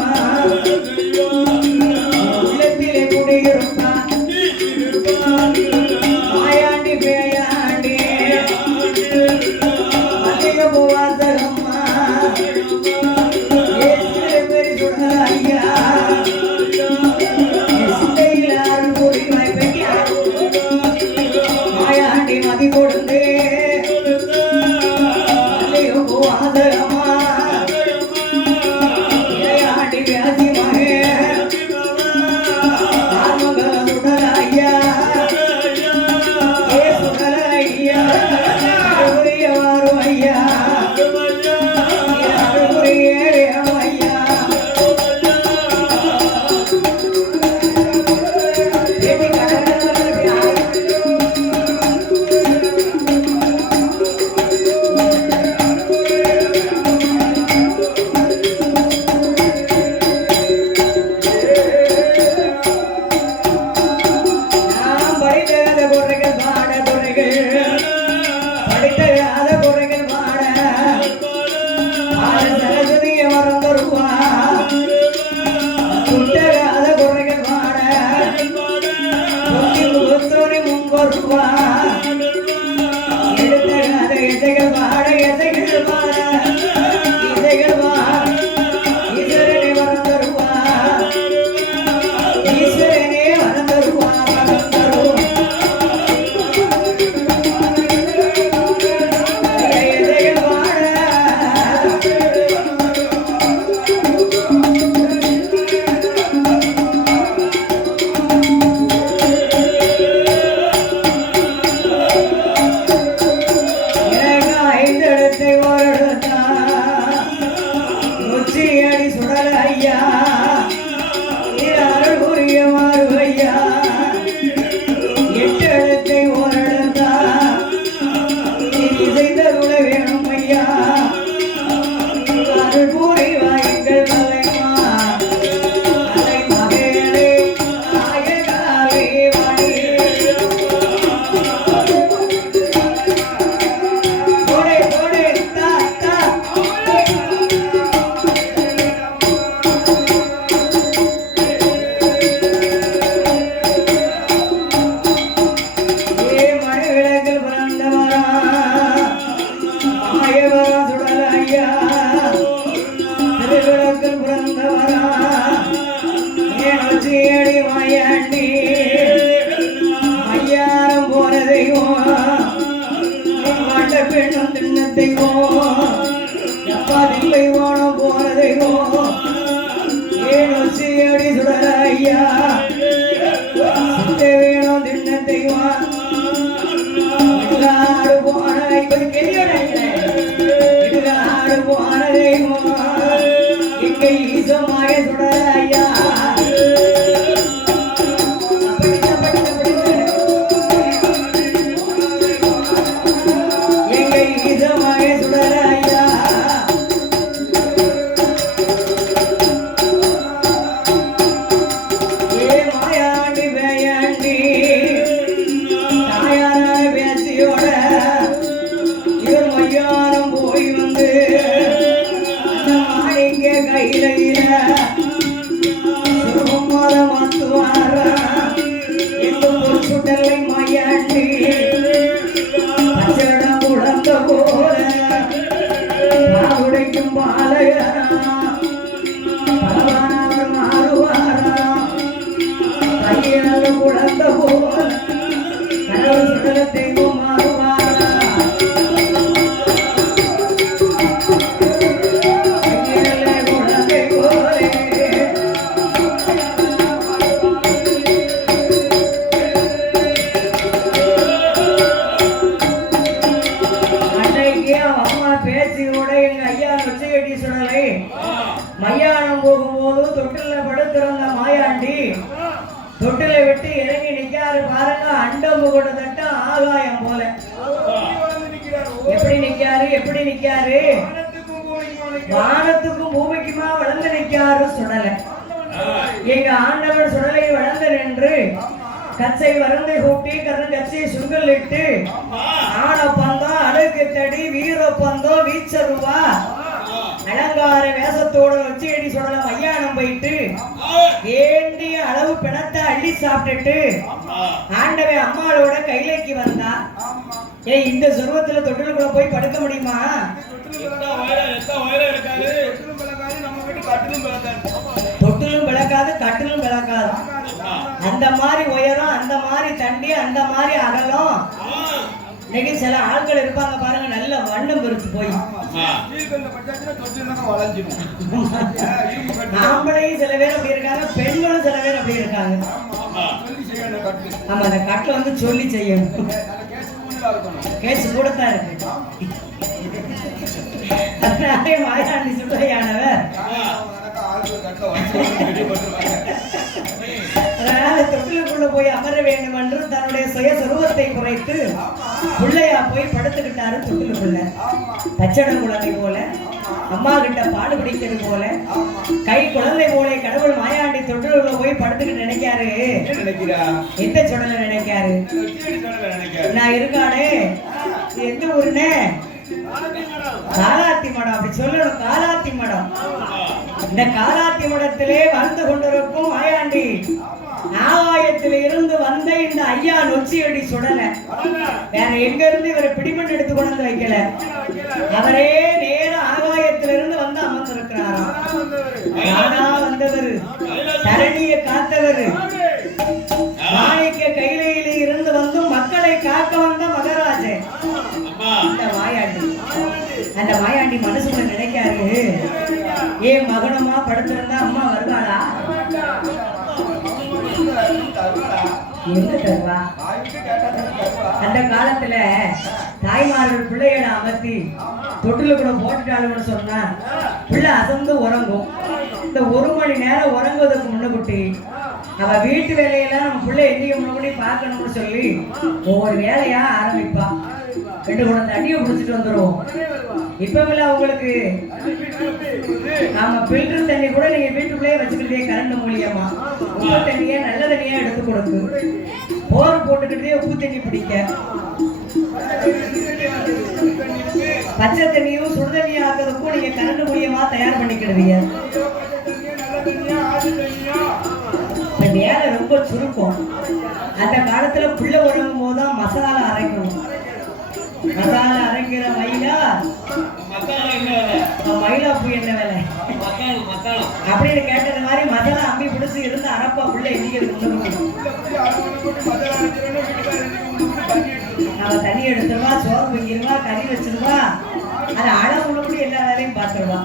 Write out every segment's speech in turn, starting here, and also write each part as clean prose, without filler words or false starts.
What சரஸ்வதியை வரம் தருவா குட்டகாத குறைகள் பாட முகத்தோரி முன்பொருவா எடுத்த கதை இசைகள் பாட இசைகள் பாட இசைகள் பாட ஈஸ்வரனை வரம் தருவா ஈஸ்வரனே வரம் தருவா வரம் தருவா மையானம் போகும்போது தொட்டில படுத்திருந்த மாயாண்டி தொட்டில விட்டு இறங்கி நிக்காரு பாருங்க. அண்டம் கூட தட்ட ஆகாயம் போல எப்படி நிக்காரு எப்படி நிக்காரு வானத்துக்கும் பூமிக்குமா வளர்ந்து நிக்காரு சுடலை. எங்க ஆண்டவர் சுடலை வளர்ந்து நின்று கச்சை வரந்தை கூட்டி கரண் கச்சை சுங்கல் இட்டு ஆட பந்தம் அழகு தடி வீர பந்தம் வீச்சருவா அலங்கார வேஷத்தோட வச்சு அடி சொல்லலாம். மையானம் போயிட்டு வேண்டிய அளவு பிணத்தை அள்ளி சாப்பிட்டுட்டு ஆண்டவே அம்மாளோட கைலைக்கு வந்தா. இந்த சொர்வத்துல தொட்டிலுக்குள்ள போய் படுக்க முடியுமா? தொட்டிலும் விளக்காது கட்டிலும் விளக்காது. அந்த மாதிரி உயரம் அந்த மாதிரி தண்டி அந்த மாதிரி அகலம். இன்னைக்கு சில ஆட்கள் இருப்பாங்க பாருங்க, நல்ல வண்ணம் பெருத்து போய் ஆம்பளையும் சில பேர் அப்படி இருக்காங்க, பெண்களும் சில பேர் அப்படி இருக்காங்க. ஆமா, அந்த கட்டில வந்து சொல்லி செய்யணும். கேஸ் கூடத்தான் இருக்கு. அதனாலே மாயாண்டி சுற்றையானவர் தொட்டிலுக்குள்ள போய் அமர வேண்டும் என்று தன்னுடைய சுய சொருவத்தை குறைத்து பிள்ளையா போய் படுத்துக்கிட்டாரு தொட்டிலுக்குள்ள. பச்சடம் குழந்தை போல, அம்மா கிட்ட பாடு பிடிக்கிறது போல, கை குழந்தை போல கடவுள் மாயாண்டி தொட்டிலுக்குள்ள போய் படுத்துக்கிட்டு நினைக்காரு. எந்த சுடல நினைக்காரு? நான் இருக்கானே, எந்த ஊருன்னு காலாத்தி மடம் அப்படி சொல்லணும். காலாத்தி மடம். இந்த காலாத்தி மடத்திலே வாழ்ந்து கொண்டிருக்கும் மாயாண்டி ஆகாயத்தில் இருந்து வந்த இந்த ஐயா நொச்சியடி சுடல. வேற எங்க இருந்து இவரை பிடிமண் எடுத்து கொண்டு வைக்கல. அவரே நேர ஆகாயத்திலிருந்து வந்து அமர்ந்திருக்கிறாராம். நானா வந்தவர், தரணியை காத்தவர், மாணிக்க கையிலே இருந்து வந்து மக்களை காக்க வந்த மகராஜன் அந்த மாயாண்டி. அந்த மாயாண்டி மனசுல நினைக்காரு, ஏன் மகனமா படுத்திருந்தா அம்மா வருவாளா? எங்க தருவா? அந்த காலத்துல தாய்மார்கள் பிள்ளைகளை அமர்த்தி தொட்டில கூட போட்டுட்டாளுன்னு சொன்னா பிள்ளை அசந்து உறங்கும். இந்த 1 மணி நேரம் உறங்குவதற்கு முன்னகுட்டி அவ வீட்டு வேலையெல்லாம் நம்ம பிள்ளை எந்திக்க முன்னாடி பார்க்கணும்னு சொல்லி ஒவ்வொரு வேலையா ஆரம்பிப்பா. 2 குடம் தண்ணியை குடிச்சிட்டு வந்துடும். இப்ப அவங்களுக்கு நாம பில்டர் தண்ணி கூட நீங்க வீட்டுக்குள்ளேயே வச்சுக்கிட்டே கரண்ட் மூலியமா உப்பு தண்ணியே நல்ல தண்ணியா எடுத்து கொடுக்கு. போர் போட்டுக்கிட்டே உப்பு தண்ணி பிடிக்க, பச்சை தண்ணியும் சுடு தண்ணியும் ஆக்கிறதுக்கும் நீங்க கரண்ட் மூலியமா தயார் பண்ணிக்கிடுவீங்க. வேலை ரொம்ப சுருக்கம். அந்த காலத்துல புள்ள உணவும் போதுதான் மசாலா அரைக்கணும். மசாலா அரைக்கிற மயிலா பூ என்ன வேலை அப்படின்னு கேட்டது மாதிரி மசாலா அம்பி பிடிச்சி இருந்து அரப்பா புள்ள எண்ணிக்கிறது. அவ தண்ணி எடுத்துருவா, சோறு வைக்கிடுவா, கறி வச்சிருவா, அதை அளவு உணவு எல்லா வேலையும் பார்த்துருவா.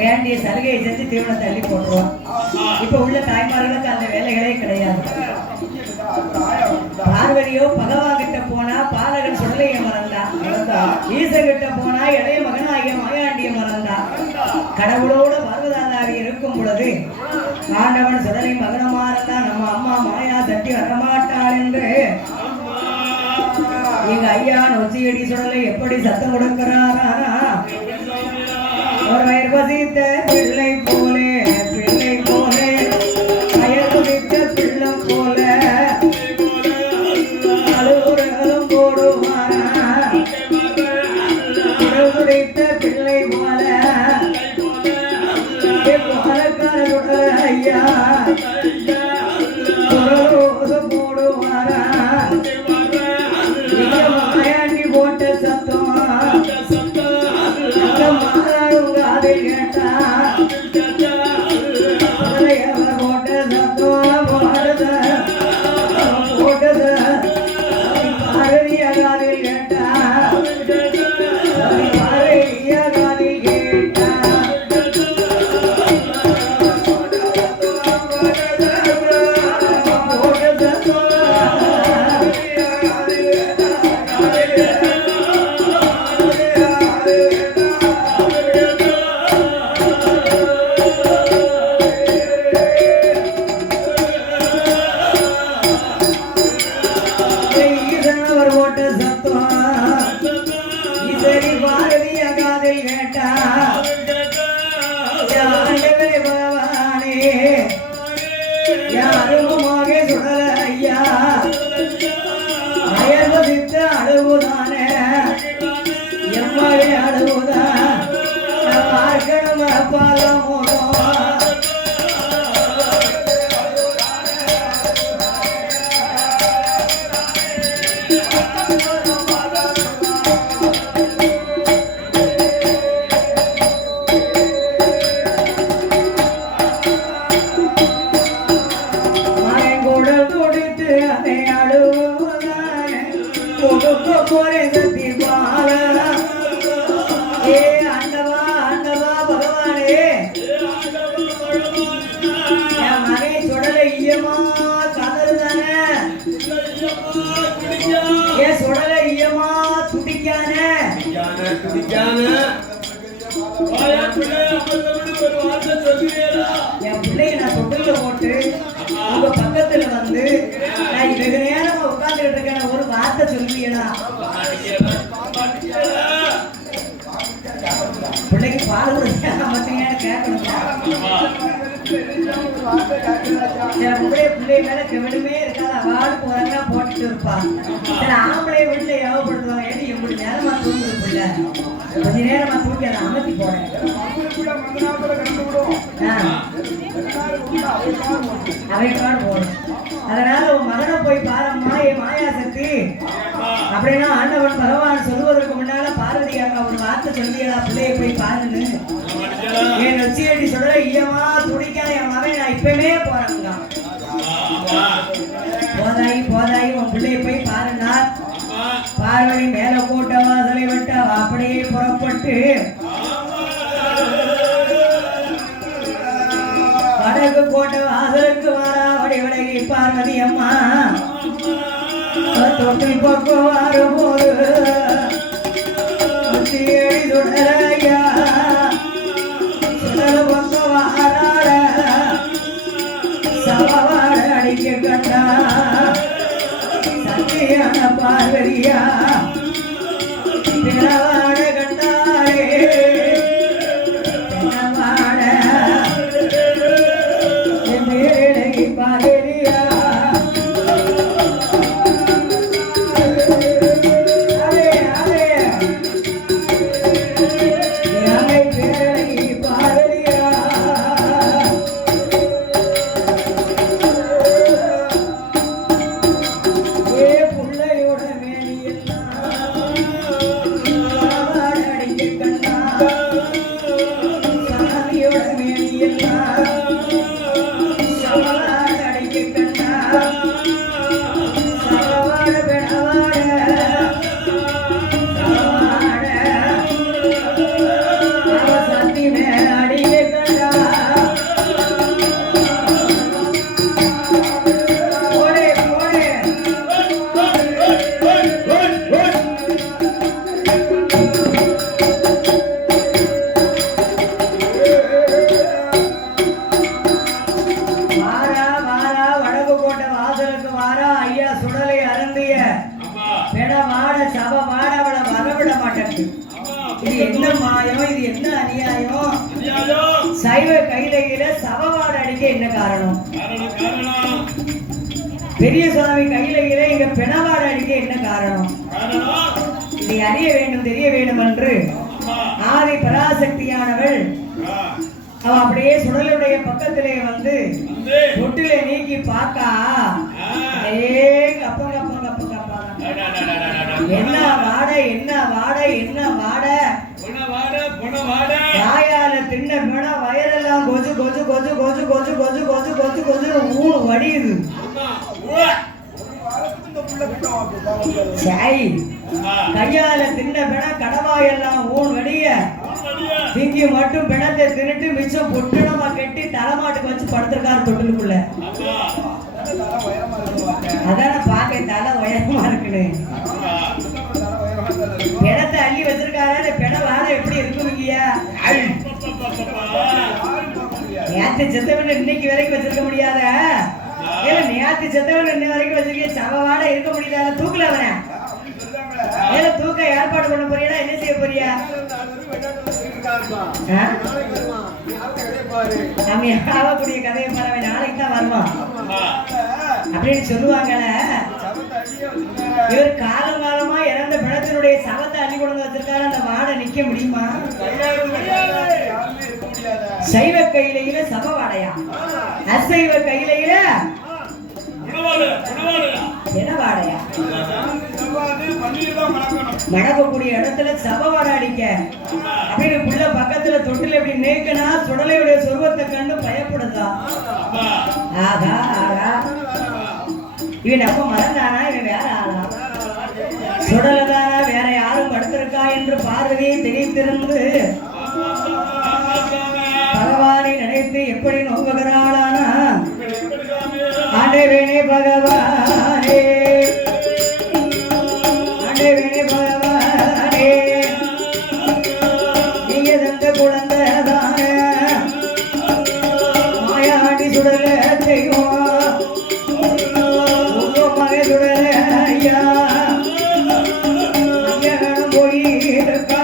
வேண்டிய சலுகையை செஞ்சு தீவனம் தள்ளி போட்டுருவான். இப்ப உள்ள தாய்மார்களுக்கு அந்த வேலைகளே கிடையாது. பார்வதியோ பகவான் கிட்ட போனா பாலகன் சுடலைய மறந்தா, ஈசன் கிட்ட போனா இளைய மகனாகிய மாயாண்டிய மறந்தா. கடவுளோட பார்வதாதாவி இருக்கும் பொழுது ஆண்டவன் சுடலை மகனமா இருந்தா நம்ம அம்மா மாயா சக்தி வரமாட்டாள் என்று எங்க ஐயா நொச்சியடி சுடலை எப்படி சத்தம் கொடுக்கிறாரா? ஒரு வயிறு பசித்த பிள்ளை போலே, பிள்ளை போலே, வயர் குதித்த பிள்ளை போல அலுவலகம் போடுவாரா? குடித்த பிள்ளை போல பாலக்கார சுடல ஐயா போடுவாரா? மாயாண்டி போட்ட சத்தம் அழுவுதானே எம்மாடி அழுவுதா பார்க்கணும் பாலமோனோ என் பிள்ளைய நான் தொட்டில போட்டு உங்க பக்கத்துல வந்து நான் வெகு நேரம் உட்கார்ந்துட்டு இருக்கேன், ஒரு வார்த்தை சொல்லுவீங்களா? பிள்ளைக்கு பால் கொடுத்தா மட்டும் கேட்கணும். பிள்ளை மேல கெவலுமே இருக்காது அவாடு போறாங்கன்னா போட்டுட்டு இருப்பான் சில ஆம்பளை வீட்டுல ஏவப்படுத்துவாங்க ஏடி எப்படி நேரமா தூங்குது பிள்ளை கொஞ்ச நேரமா தூக்கி அதை அமர்த்தி போறேன் அவைக்காடு போடும் அதனால உன் மகனை போய் பாரம்மா என் மாயா சக்தி அப்படின்னா ஆண்டவன் பகவான் சொல்லுவதற்கு முன்னால பார்வதி அக்கா ஒரு வார்த்தை சொல்லியடா பிள்ளையை போய் பாருன்னு என் நொச்சியடி சொல்ற ஈயமா துடிக்காத என் மகன் நான் இப்பவே போறேங்க போதாயி உன் பிள்ளையை போய் பாருன்னா பார்வதி மேல கூட்ட வாசலை விட்ட அப்படியே புறப்பட்டு வடக்கு கோட்டை வாசலுக்கு வாரா வடிவடகி பார்வதி அம்மா தொட்டி பக்கம் வரும்போது சுடலையா சுடல பக்கம் வாராட சவாட அடிக்க கண்டா சத்தியான பார்வதியா பிறவாட கண்டாரே சைவ கைலையில சவவாட அடிக்க என்ன காரணம்? பெரிய சுவாமி கைலையில இங்க பிணவாட அடிக்க என்ன காரணம்? இதை அறிய வேண்டும் தெரிய வேண்டும் என்று ஆதி பராசக்தியானவள் அவ அப்படியே சுடலுடைய பக்கத்திலே வந்து தொட்டிலே நீக்கி பாக்கா என்ன வாட என்ன வாட என்ன வாட வாயால தின்ன பிண வயரெல்லாம் கொஜு கொஜு கொஜு கொஜு கொஜு கொஜு கொஜு கொஜு கொஜு ஊனு வடியுது. கையால தின்ன பிண கடவாயெல்லாம் ஊன் வடிய திங்கி மட்டும் பிணத்தை தின்னுட்டு மிச்சம் பொட்டுடமா கட்டி தலைமாட்டுக்கு வச்சு படுத்திருக்காரு தொட்டிலுக்குள்ள. அதான பாக்க தலை உயரமா இருக்குன்னு பிணத்தை அள்ளி வச்சிருக்காரு. அந்த பிண வாழை எப்படி இருக்குங்கய்யா? நேத்து செத்தவன் இன்னைக்கு வரைக்கும் வச்சிருக்க முடியாத நேத்து செத்தவன் இன்ன வரைக்கும் வச்சிருக்க சவவாட இருக்க முடியாத தூக்கல அவன தூக்க ஏற்பாடு பண்ண போறியா? என்ன செய்ய போறியா? ஆகக்கூடிய கதையை பாரு நாளைக்கு தான் வருவான் அப்படின்னு சொல்லுவாங்கல்ல. இவர் காலம் காலமா இறந்த பிணத்தினுடைய சவத்தை அள்ளி கொண்டு வச்சிருக்காரு. அந்த வாடை நிக்க முடியுமா? சைவ கையிலையில சவ வாடையா, அசைவ கையிலையில பிணவாடையா? மடக்கக்கூடிய இடத்துல சவ வாடை அடிக்க அப்படின்னு புள்ள பக்கத்துல தொட்டில் எப்படி நேக்கனா சுடலையுடைய சொர்வத்தை கண்டு பயப்படுதா? ஆகா ஆகா இவன் நம்ம மறந்தானா? இவன் வேற ஆளா? சுடலதானா வேற யாரும் படுத்திருக்கா என்று பார்வதியை திணித்திருந்து பகவானை நினைத்து எப்படி நோக்குகிறாளானா? ஆண்டவனே பகவானே, ஆண்டவனே பகவானே, நீங்க தந்த குழந்தைதான மாயாண்டி சுடல செய்வோம் போயிருக்கா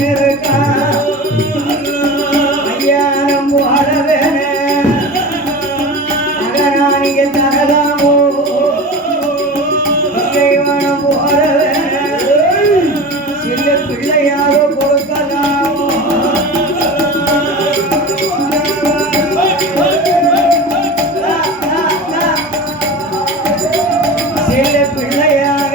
இருக்கா ஐயா நம்ம வரவேன அகராணிக்கு தரலாமோ இறைவனம் வரவேன சில பிள்ளையாக கொடுக்கலாமோ சில பிள்ளையாக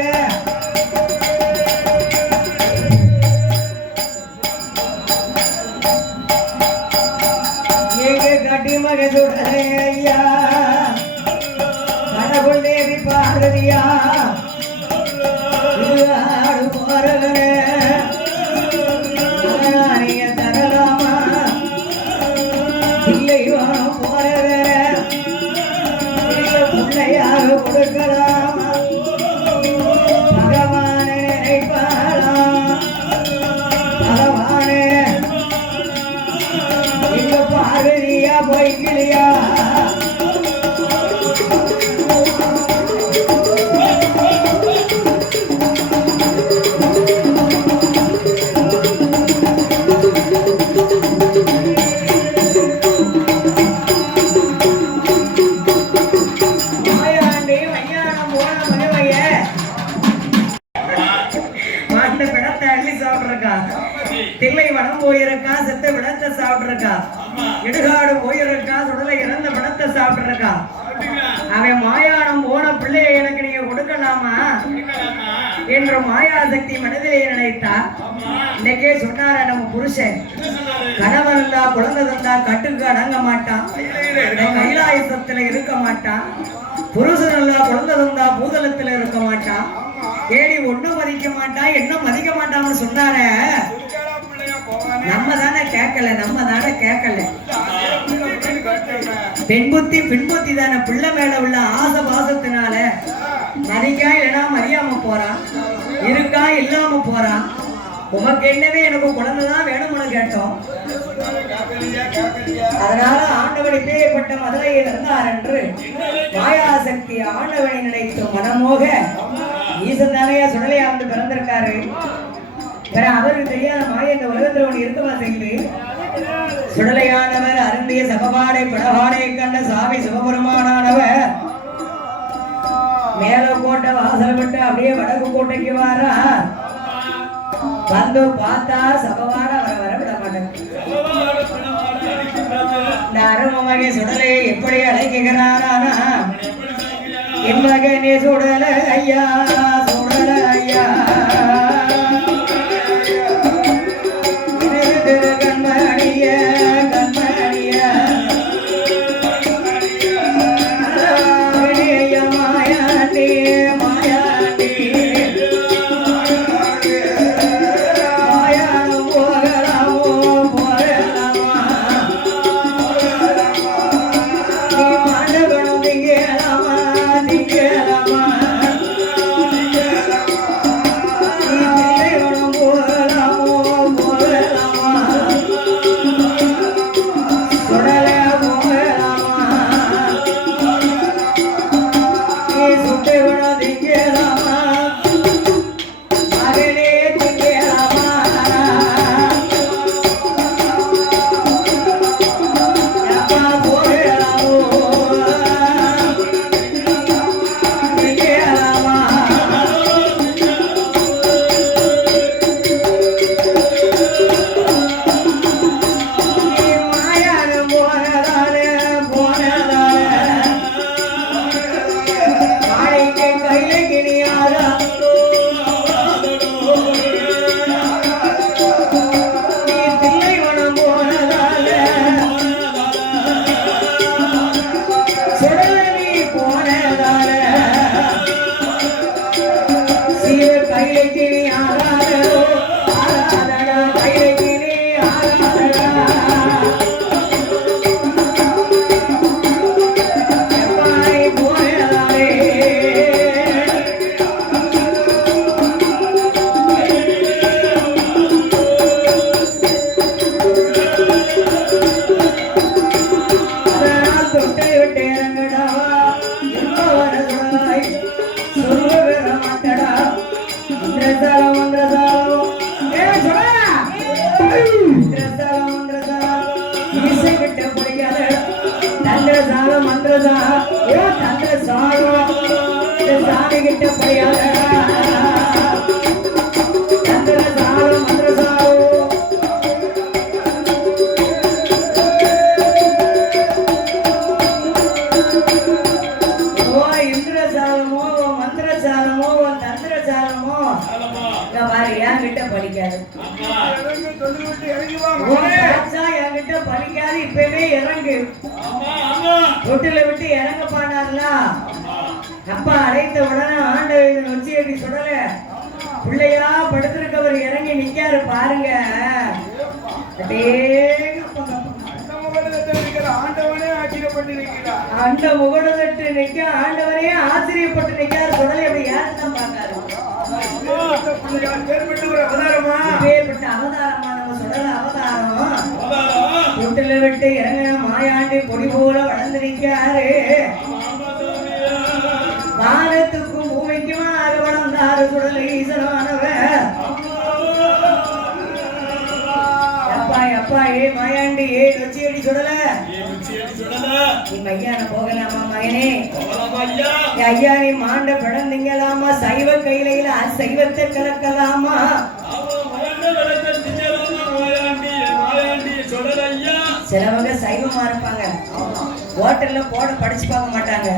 மகசுடனே ஐயா கடவுள் தேவி பார்வதியா ஆடு போறவனே நீங்க தரலாமா இல்லை வானம் போறவனே பிள்ளையாக கொடுக்கலாமா பகவானே நினைப்பாளா பகவானே இங்க பார்வதியா போய்கிளியா தில்லை வனம் போயிருக்கா செத்த விடத்தை சாப்பிட்டுருக்கா இடுகாடு போயிருக்கா சுடலை இறந்த விடத்தை சாப்பிட்டுருக்கா அவன் மாயானம் போன பிள்ளையை எனக்கு நீங்க கொடுக்கலாமா என்று மாயாசக்தி மனதிலே நினைத்தா இன்னைக்கே சொன்னார நம்ம புருஷன் கணவன் இருந்தா குழந்தை தந்தா கட்டுக்கு அடங்க மாட்டான் கைலாயசத்துல இருக்க மாட்டான் புருஷன் இருந்தா குழந்தை தந்தா பூதலத்துல இருக்க மாட்டான் ஏடி ஒண்ணும் மதிக்க மாட்டான் என்ன மதிக்க மாட்டான்னு சொன்னார நம்ம தானே கேட்கல பெண் புத்தி பின்புத்தி தானே பிள்ளை மேல உள்ள ஆசை பாசத்தினால மதிக்கா இல்லைன்னா மதியாம போறான் இருக்கா இல்லாம போறான் உமக்கு என்னவே எனக்கு குழந்தைதான் வேணும்னு கேட்டோம் அதனால ஆண்டவன் இப்பேற்பட்ட மதுரையில் இருந்தார் என்று மாயாசக்தி ஆண்டவனை நினைத்து மனமோக ஈசன் தானையா சுடலையா வந்து பிறந்திருக்காரு வேற அவருக்கு தெரியாத மாய இந்த உலகத்தில் ஒன்று இருக்கவா செய்து சுடலையானவர் அருந்திய சபபாடை படபாடை கண்ட சாமி சிவபெருமானானவர் மேல கோட்டை வாசல் விட்டு அப்படியே வடக்கு கோட்டைக்கு வாரா வந்து பார்த்தா சபவாட வர விட மாட்டேன் இந்த அருமகை சுடலை எப்படி அழைக்கிறாரானா என் மகனே சுடல ஐயா சுடல ஐயா கண்மணிய கண்மணிய மாயாண்டி மாயாண்டி மாயானம் போகலாமோ போகலாமா நீ மாண்டவனும் திங்கலாமா திங்கலாமா ஈசை விட்ட பிடிக்காத தந்திரசாலம் மந்திரசா தந்திரசாலம் சாமி கிட்ட பிடிக்காத தந்திரசாலம் மந்திரசாலம் இந்திரசாலமோ மந்திரசாலமோ தந்திரசாலமோ என்கிட்ட படிக்காது என்கிட்ட படிக்காது இப்பவே இறங்கு தொட்டில விட்டு இறங்க பாடாருல அப்பா அழைத்த உடனே ஆண்டவன் வச்சு எப்படி சொல்லல பிள்ளையா படுத்திருக்கவர் இறங்கி நிக்காரு பாருங்க அந்த முகடத்தட்டு நிக்க ஆண்டவரே ஆச்சரியப்பட்டு நிக்காரு சொல்லல எப்படி யாருதான் பார்த்தாரு அவதாரமா நம்ம சொல்லல அவதாரம் தொட்டில விட்டு இறங்க மாயாண்டி பொடி போல வளர்ந்து நிற்காரு வானத்துக்கும் பூமிக்குமா வளர்ந்தாரு சுடல ஈசனானவர் அப்பா அப்பா ஏ மாயாண்டி ஏ நொச்சியடி சுடல ஐயா போகலாமா மகனே ஐயா நீ மாண்ட பிறந்தீங்களாமா சைவ கையில சைவத்தை கலக்கலாமா சிலவங்க சைவமா இருப்பாங்க ஹோட்டல்ல போட படிச்சு பார்க்க மாட்டாங்க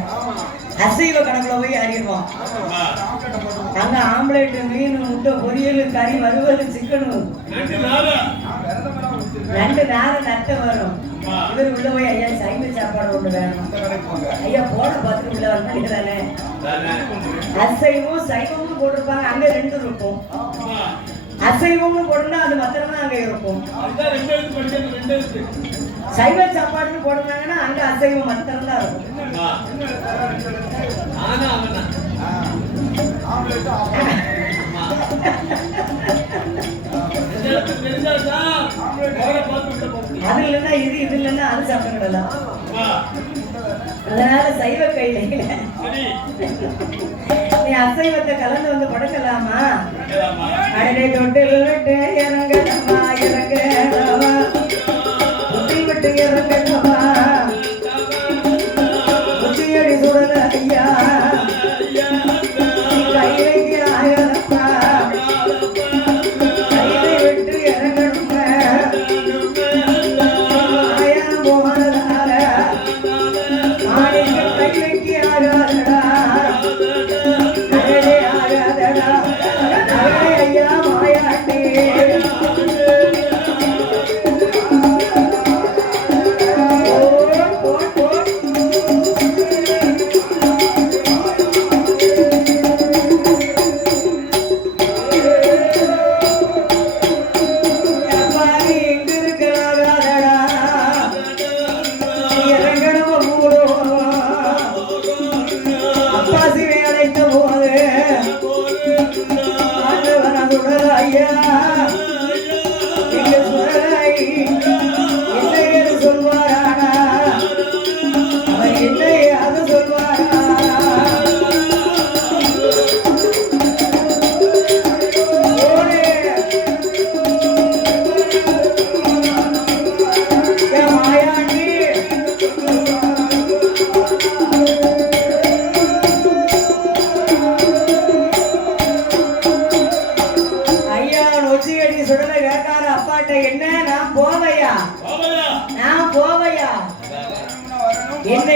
அசைவ கணக்குல போய் அறிவோம் அங்க ஆம்லேட் மீன் முட்டை பொரியல் கறி வறுவல் சிக்கனு 2 நேரம் நட்ட வரும் இவர் உள்ள போய் ஐயா சைவ சாப்பாடு ஒண்ணு வேணும் ஐயா போட பார்த்துட்டு உள்ள வரமாட்டேங்கிறானே அசைவம் சைவமும் போட்டிருப்பாங்க அங்க 2 இருக்கும் அசைவமும் போடுனா அது மாத்திரம்தான் அங்க இருக்கும் சைவ சாப்பாடுன்னு போடுறாங்கன்னா அங்க அசைவம் மாத்திரம் தான் இருக்கும் அது இல்லைன்னா இது இல்லைன்னா அது சாப்பிடலாம் அதனால சைவ கையில நீ அசைவத்தை கலந்து வந்து படுக்கலாமா அடனே தொட்டில் விட்டு இறங்கடமா இறங்கடமா தொட்டில் விட்டு இறங்கடமா குச்சியடி சுடல ஐயா கையிலைக்கு ஆகலப்பா கையிலை விட்டு இறங்கணுங்க ஆயா போனதால ஆணைக்கு கையிலைக்கு ஆகாதடா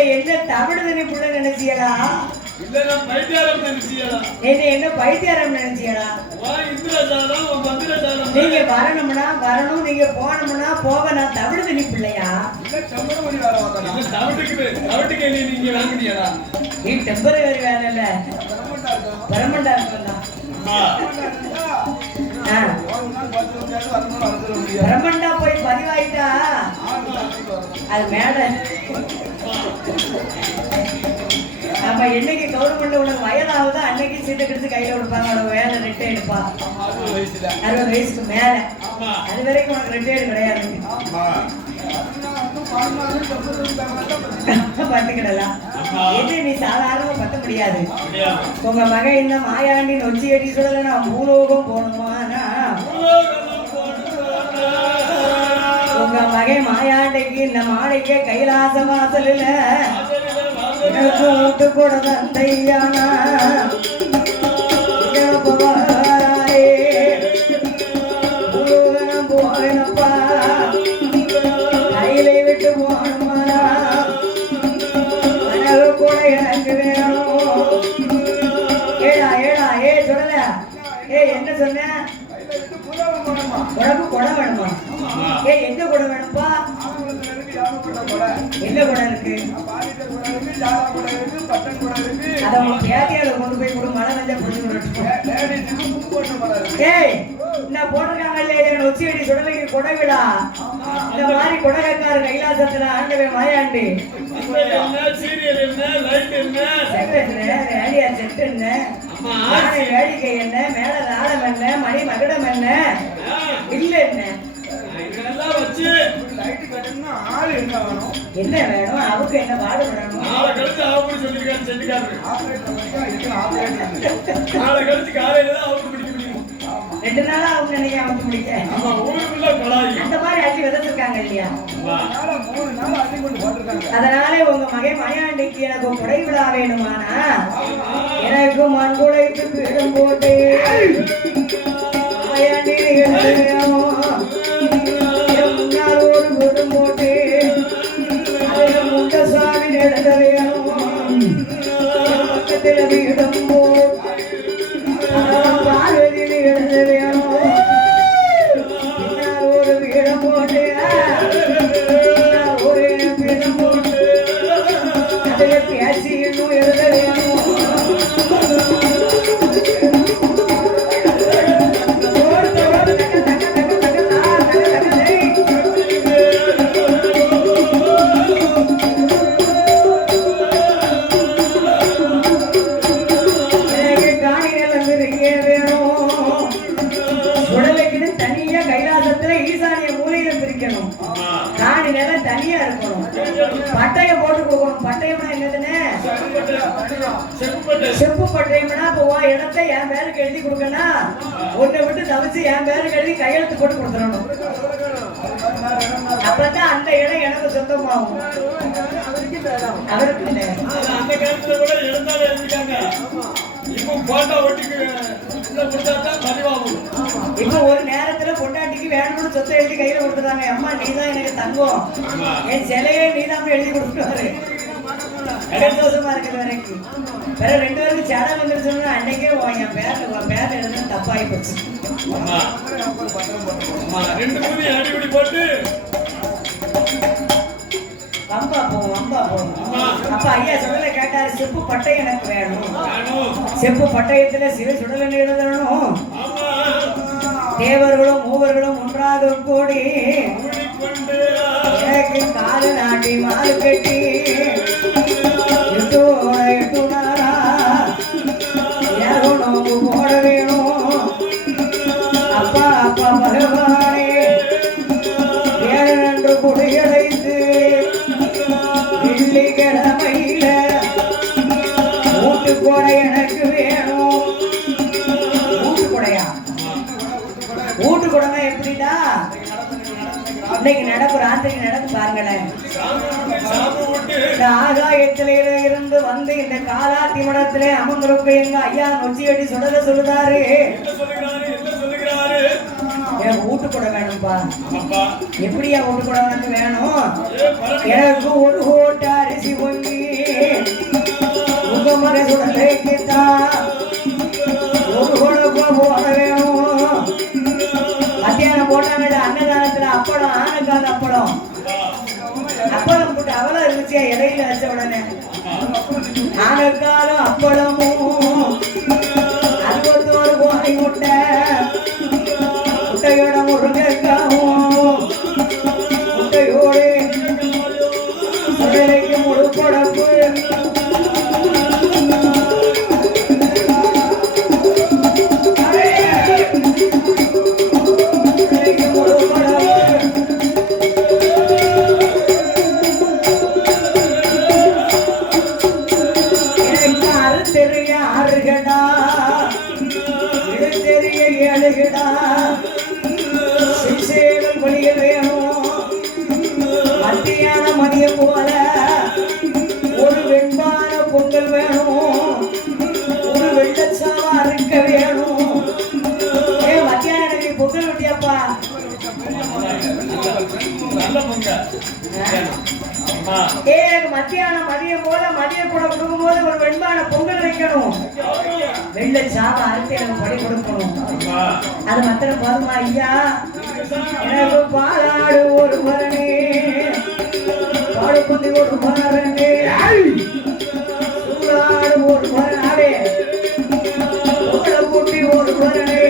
என்ன தமிழ் புள்ள நினைச்சியடா என்ன பைத்தியாரம் நினைச்சியடா நீங்க வரணும்னா வரணும் நீங்க போனோம்னா போக நான் தமிழ் தனி பிள்ளையா நீ டெம்பரரி வேலை இல்ல பெர்மனண்டா இருக்கா பெர்மனண்டா போய் பதிவாயிட்டா அது மேடம் நம்ம என்னைக்கு கவர்மெண்ட்ல உனக்கு வயதாகுதோ அன்னைக்கு சீட்டை கிடைச்சு கையில கொடுப்பாங்க உனக்கு வேலை ரிட்டையர் எடுப்பா 60 வயசுக்கு மேல அது வரைக்கும் உனக்கு ரிட்டையர் கிடையாது பத்துக்கிடலாம் இது நீ சாதாரணமா பத்த முடியாது உங்க மகன் இந்த மாயாண்டி நொச்சி அடி சொல்லல நான் பூலோகம் போகணுமானா மகன் மாயாண்டைக்கு இந்த மாளிகை கைலாச வாசலில் எனக்கு ஊட்டு கூட தந்தையானா போகணுப்பா கையில விட்டு போகணுமாடா மனது கூட எனக்கு வேணும். ஏடா ஏடா ஏ சொல்லல ஏ என்ன சொன்ன உனக்கு குடம் வேணுமா? ஏ எங்க குடம் வேணும்பா? எங்க குடம் இருக்கு? அத உன் கேட்டியால கொண்டு போய் கொடு. மழை வந்தா புடிச்சு ஏய் நான் போட்டிருக்காங்க இல்லையா உச்சியடி சுடலைக்கு கொடை விழா. இந்த மாதிரி கொடைக்கார கைலாசத்துல ஆண்டவன் மாயாண்டி வேடிக்கை என்ன, மேல நாளம் என்ன, மணி மகுடம் என்ன, இல்ல என்ன என்ன வேணும்? அவருக்கு என்ன பாடுபடணும்? 2 நாளா அவங்க நினைக்க அவங்க முடிக்க அந்த மாதிரி அள்ளி விதச்சிருக்காங்க இல்லையா? அதனால உங்க மகன் மணியாண்டிக்கு எனக்கு கொடை விழா வேணுமானா எனக்கு மண்குடைக்கு பீடம் போட்டு மயாண்டி முன்னால் ஒரு கூட்டம் போட்டு அதுல முண்ட சாமி நடந்த வேணும். பக்கத்துல பீடம் போட்டு பார்வதி எழுத வேணும். ஒரு பீடம் போட்டு ஒரு பீடம் போட்டு அதுல பேசி இன்னும் எழுத வேணும். தனியா இருக்கணும். பட்டயம் போட்டு கொடுக்கணும். பட்டயம்னா என்னதுன்னு செப்பு பட்டயம்னா இப்போ இடத்தை என் பேருக்கு எழுதி கொடுக்கணும். ஒன்றை விட்டு தவிச்சு என் பேருக்கு எழுதி கையெழுத்து போட்டு கொடுத்துடணும். அப்பதான் அந்த இடம் எனக்கு சொந்தமாகும். அவருக்கு இல்லை. அந்த காலத்துல கூட எழுந்தாலும் எழுதிட்டாங்க. இப்போ போட்டோ ஒட்டிக்கு இப்ப ஒரு நேரத்துல பொண்டாட்டிக்கு வேணும்னு சொத்தை எழுதி கையில கொடுத்துட்டாங்க. அம்மா நீதான் எனக்கு தங்கம், என் சிலையே நீதான் எழுதி கொடுத்துட்டாரு. சந்தோஷமா இருக்குது வரைக்கும். வேற 2 பேருக்கு சேடை வந்துருச்சுன்னா அன்னைக்கே என் பேர் எழுதுனா தப்பாகி போச்சு. 2 அடிப்படி போட்டு அம்பா போவோம். அப்ப ஐயா சுடலை கேட்டாரு, செப்பு பட்டயம் எனக்கு வேணும். செப்பு பட்டயத்துல சிறு சுடலை எழுதணும். தேவர்களும் மூவர்களும் ஒன்றாக கூடி எனக்கு கால நாட்டி மாறு கட்டி நோம்பு போட வேணும். அப்பா அப்பா பகவானே வேறு குடியடைத்து வெள்ளிக்கிழமையில ஊட்டு கொடை எனக்கு வேணும். ஊட்டு கொடையா? ஊட்டு கொடைனா எப்படின்னா இன்னைக்கு நடக்கும், ராத்திரிக்கு நடக்கும் பாருங்களேன். இந்த ஆகாயத்தில இருந்து வந்து இந்த காலாத்தி மடத்திலே அமர்ந்திருக்க எங்க ஐயா நொச்சியடி சுடல சொல்லுதாரு, எனக்கு ஊட்டு கொடை வேணும்பா. எப்படியா ஊட்டு கொடை உனக்கு வேணும்? எனக்கு 1 கோட்ட அரிசி பொங்கி உங்க மக சுடலைக்குத்தான் 1 கோடப்பா போட வேணும். மத்தியானம் போட்டாங்க அன்னதானத்துல அப்பளம், ஆனக்காத அப்பளம் போட்டு அவளா இருந்துச்சியா இலையில வச்ச உடனே ஆனக்காலும் அப்பளமும் 61 கோழி முட்டை முட்டையோட முருங்கைக்காவும் முட்டையோடு சுடலைக்கு முழு கொடப்பு தெரியா மத்தியானம் மதியம் போல மதிய கூட கொடுக்கும் போது ஒரு வெண்பான பொங்கல் வைக்கணும். வெள்ளை சாவ அறுத்து எனக்கு படி கொடுக்கணும். அது மாத்திரம் போதுமா ஐயா? எனக்கு பாலாடு ஒரு மரணே, பாடு குந்தி ஒரு மரணே, சூடாடு ஒரு மரணே, கூட்டி ஒரு மரணே,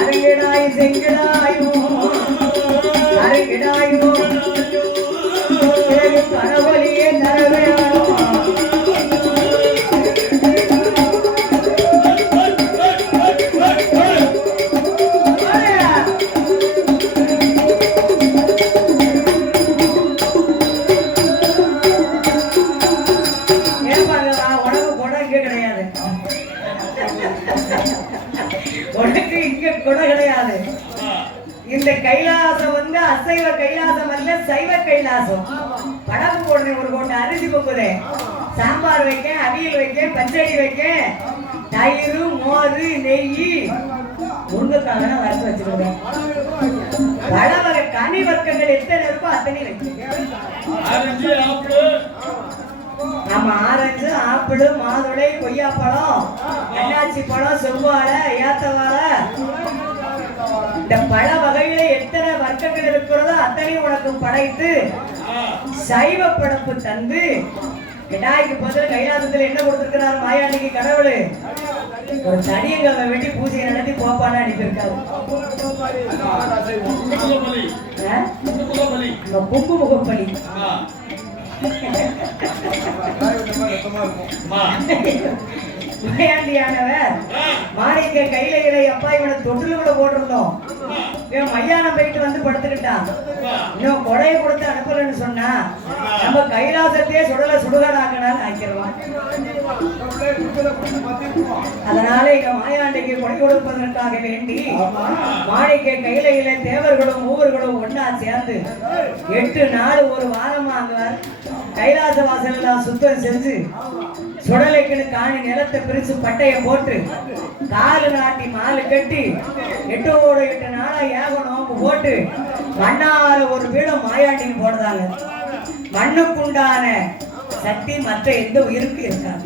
அரங்கிடாய் செங்கிடாயோ அரங்கிடாயோ கனவழியே நரவேணோ. உனக்கு இங்க குணம் கிடையாது. இந்த கைலாசம் வந்து அசைவ கைலாசம் அல்ல, சைவ கைலாசம். படகு போடுறேன், ஒரு கோட்டை அரிசி பொங்குதே, சாம்பார் வைக்க, அவியல் வைக்க, பச்சடி வைக்க, தயிர் மோர் நெய் முருங்கைக்காக வறுத்து வச்சிருக்கேன். பல வகை கனி வர்க்கங்கள் எத்தனை இருக்கோ அத்தனை வைக்க. ஆமா, ஆரஞ்சு, ஆப்பிள், மாதுளை, கொய்யாப்பழம், அன்னாச்சி பழம், செவ்வாழை, ஏத்தவாழை, இந்த பல வகையில எத்தனை வர்க்கங்கள் இருக்கிறதோ அத்தனையும் உனக்கு படைத்து சைவ படைப்பு தந்து விநாயகருக்கு பதில் கைலாசத்துல என்ன கொடுத்திருக்கிறார் மாயாண்டிக்கு கடவுள்? ஒரு தனியங்களை வெட்டி பூஜையை நடத்தி போப்பான அனுப்பியிருக்காரு. கும்பு முகப்பலி மயாண்டியானவர் மாணிக்க கையில இலை அப்பா இவனை தொட்டில கூட போட்டிருந்தோம். இவன் மையானம் போயிட்டு வந்து படுத்துக்கிட்டான். இன்னும் கொடையை கொடுத்து அனுப்பலன்னு சொன்னா நம்ம கைலாசத்தையே சுடல சுடுகாடாக்கணும்னு ஆக்கிடுவான். அதனால இங்க மாயாண்டிக்கு கொடை கொடுப்பதற்காக வேண்டி மாணிக்க கையில இலை தேவர்களும் மூவர்களும் ஒன்னா சேர்ந்து 8 நாள் ஒரு வாரமா அங்க கைலாச வாசல் எல்லாம் சுத்தம் செஞ்சு சுடலைக்குன்னு காணி நிலத்தை பிரிச்சு பட்டைய போட்டு காலு நாட்டி மாலு கட்டி 8 நாளா யாக நோம்பு போட்டு மண்ணால ஒரு பீடம் மாயாண்டின்னு போடுறாங்க. மண்ணுக்குண்டான சக்தி மற்ற எந்த உயிருக்கு இருக்காது.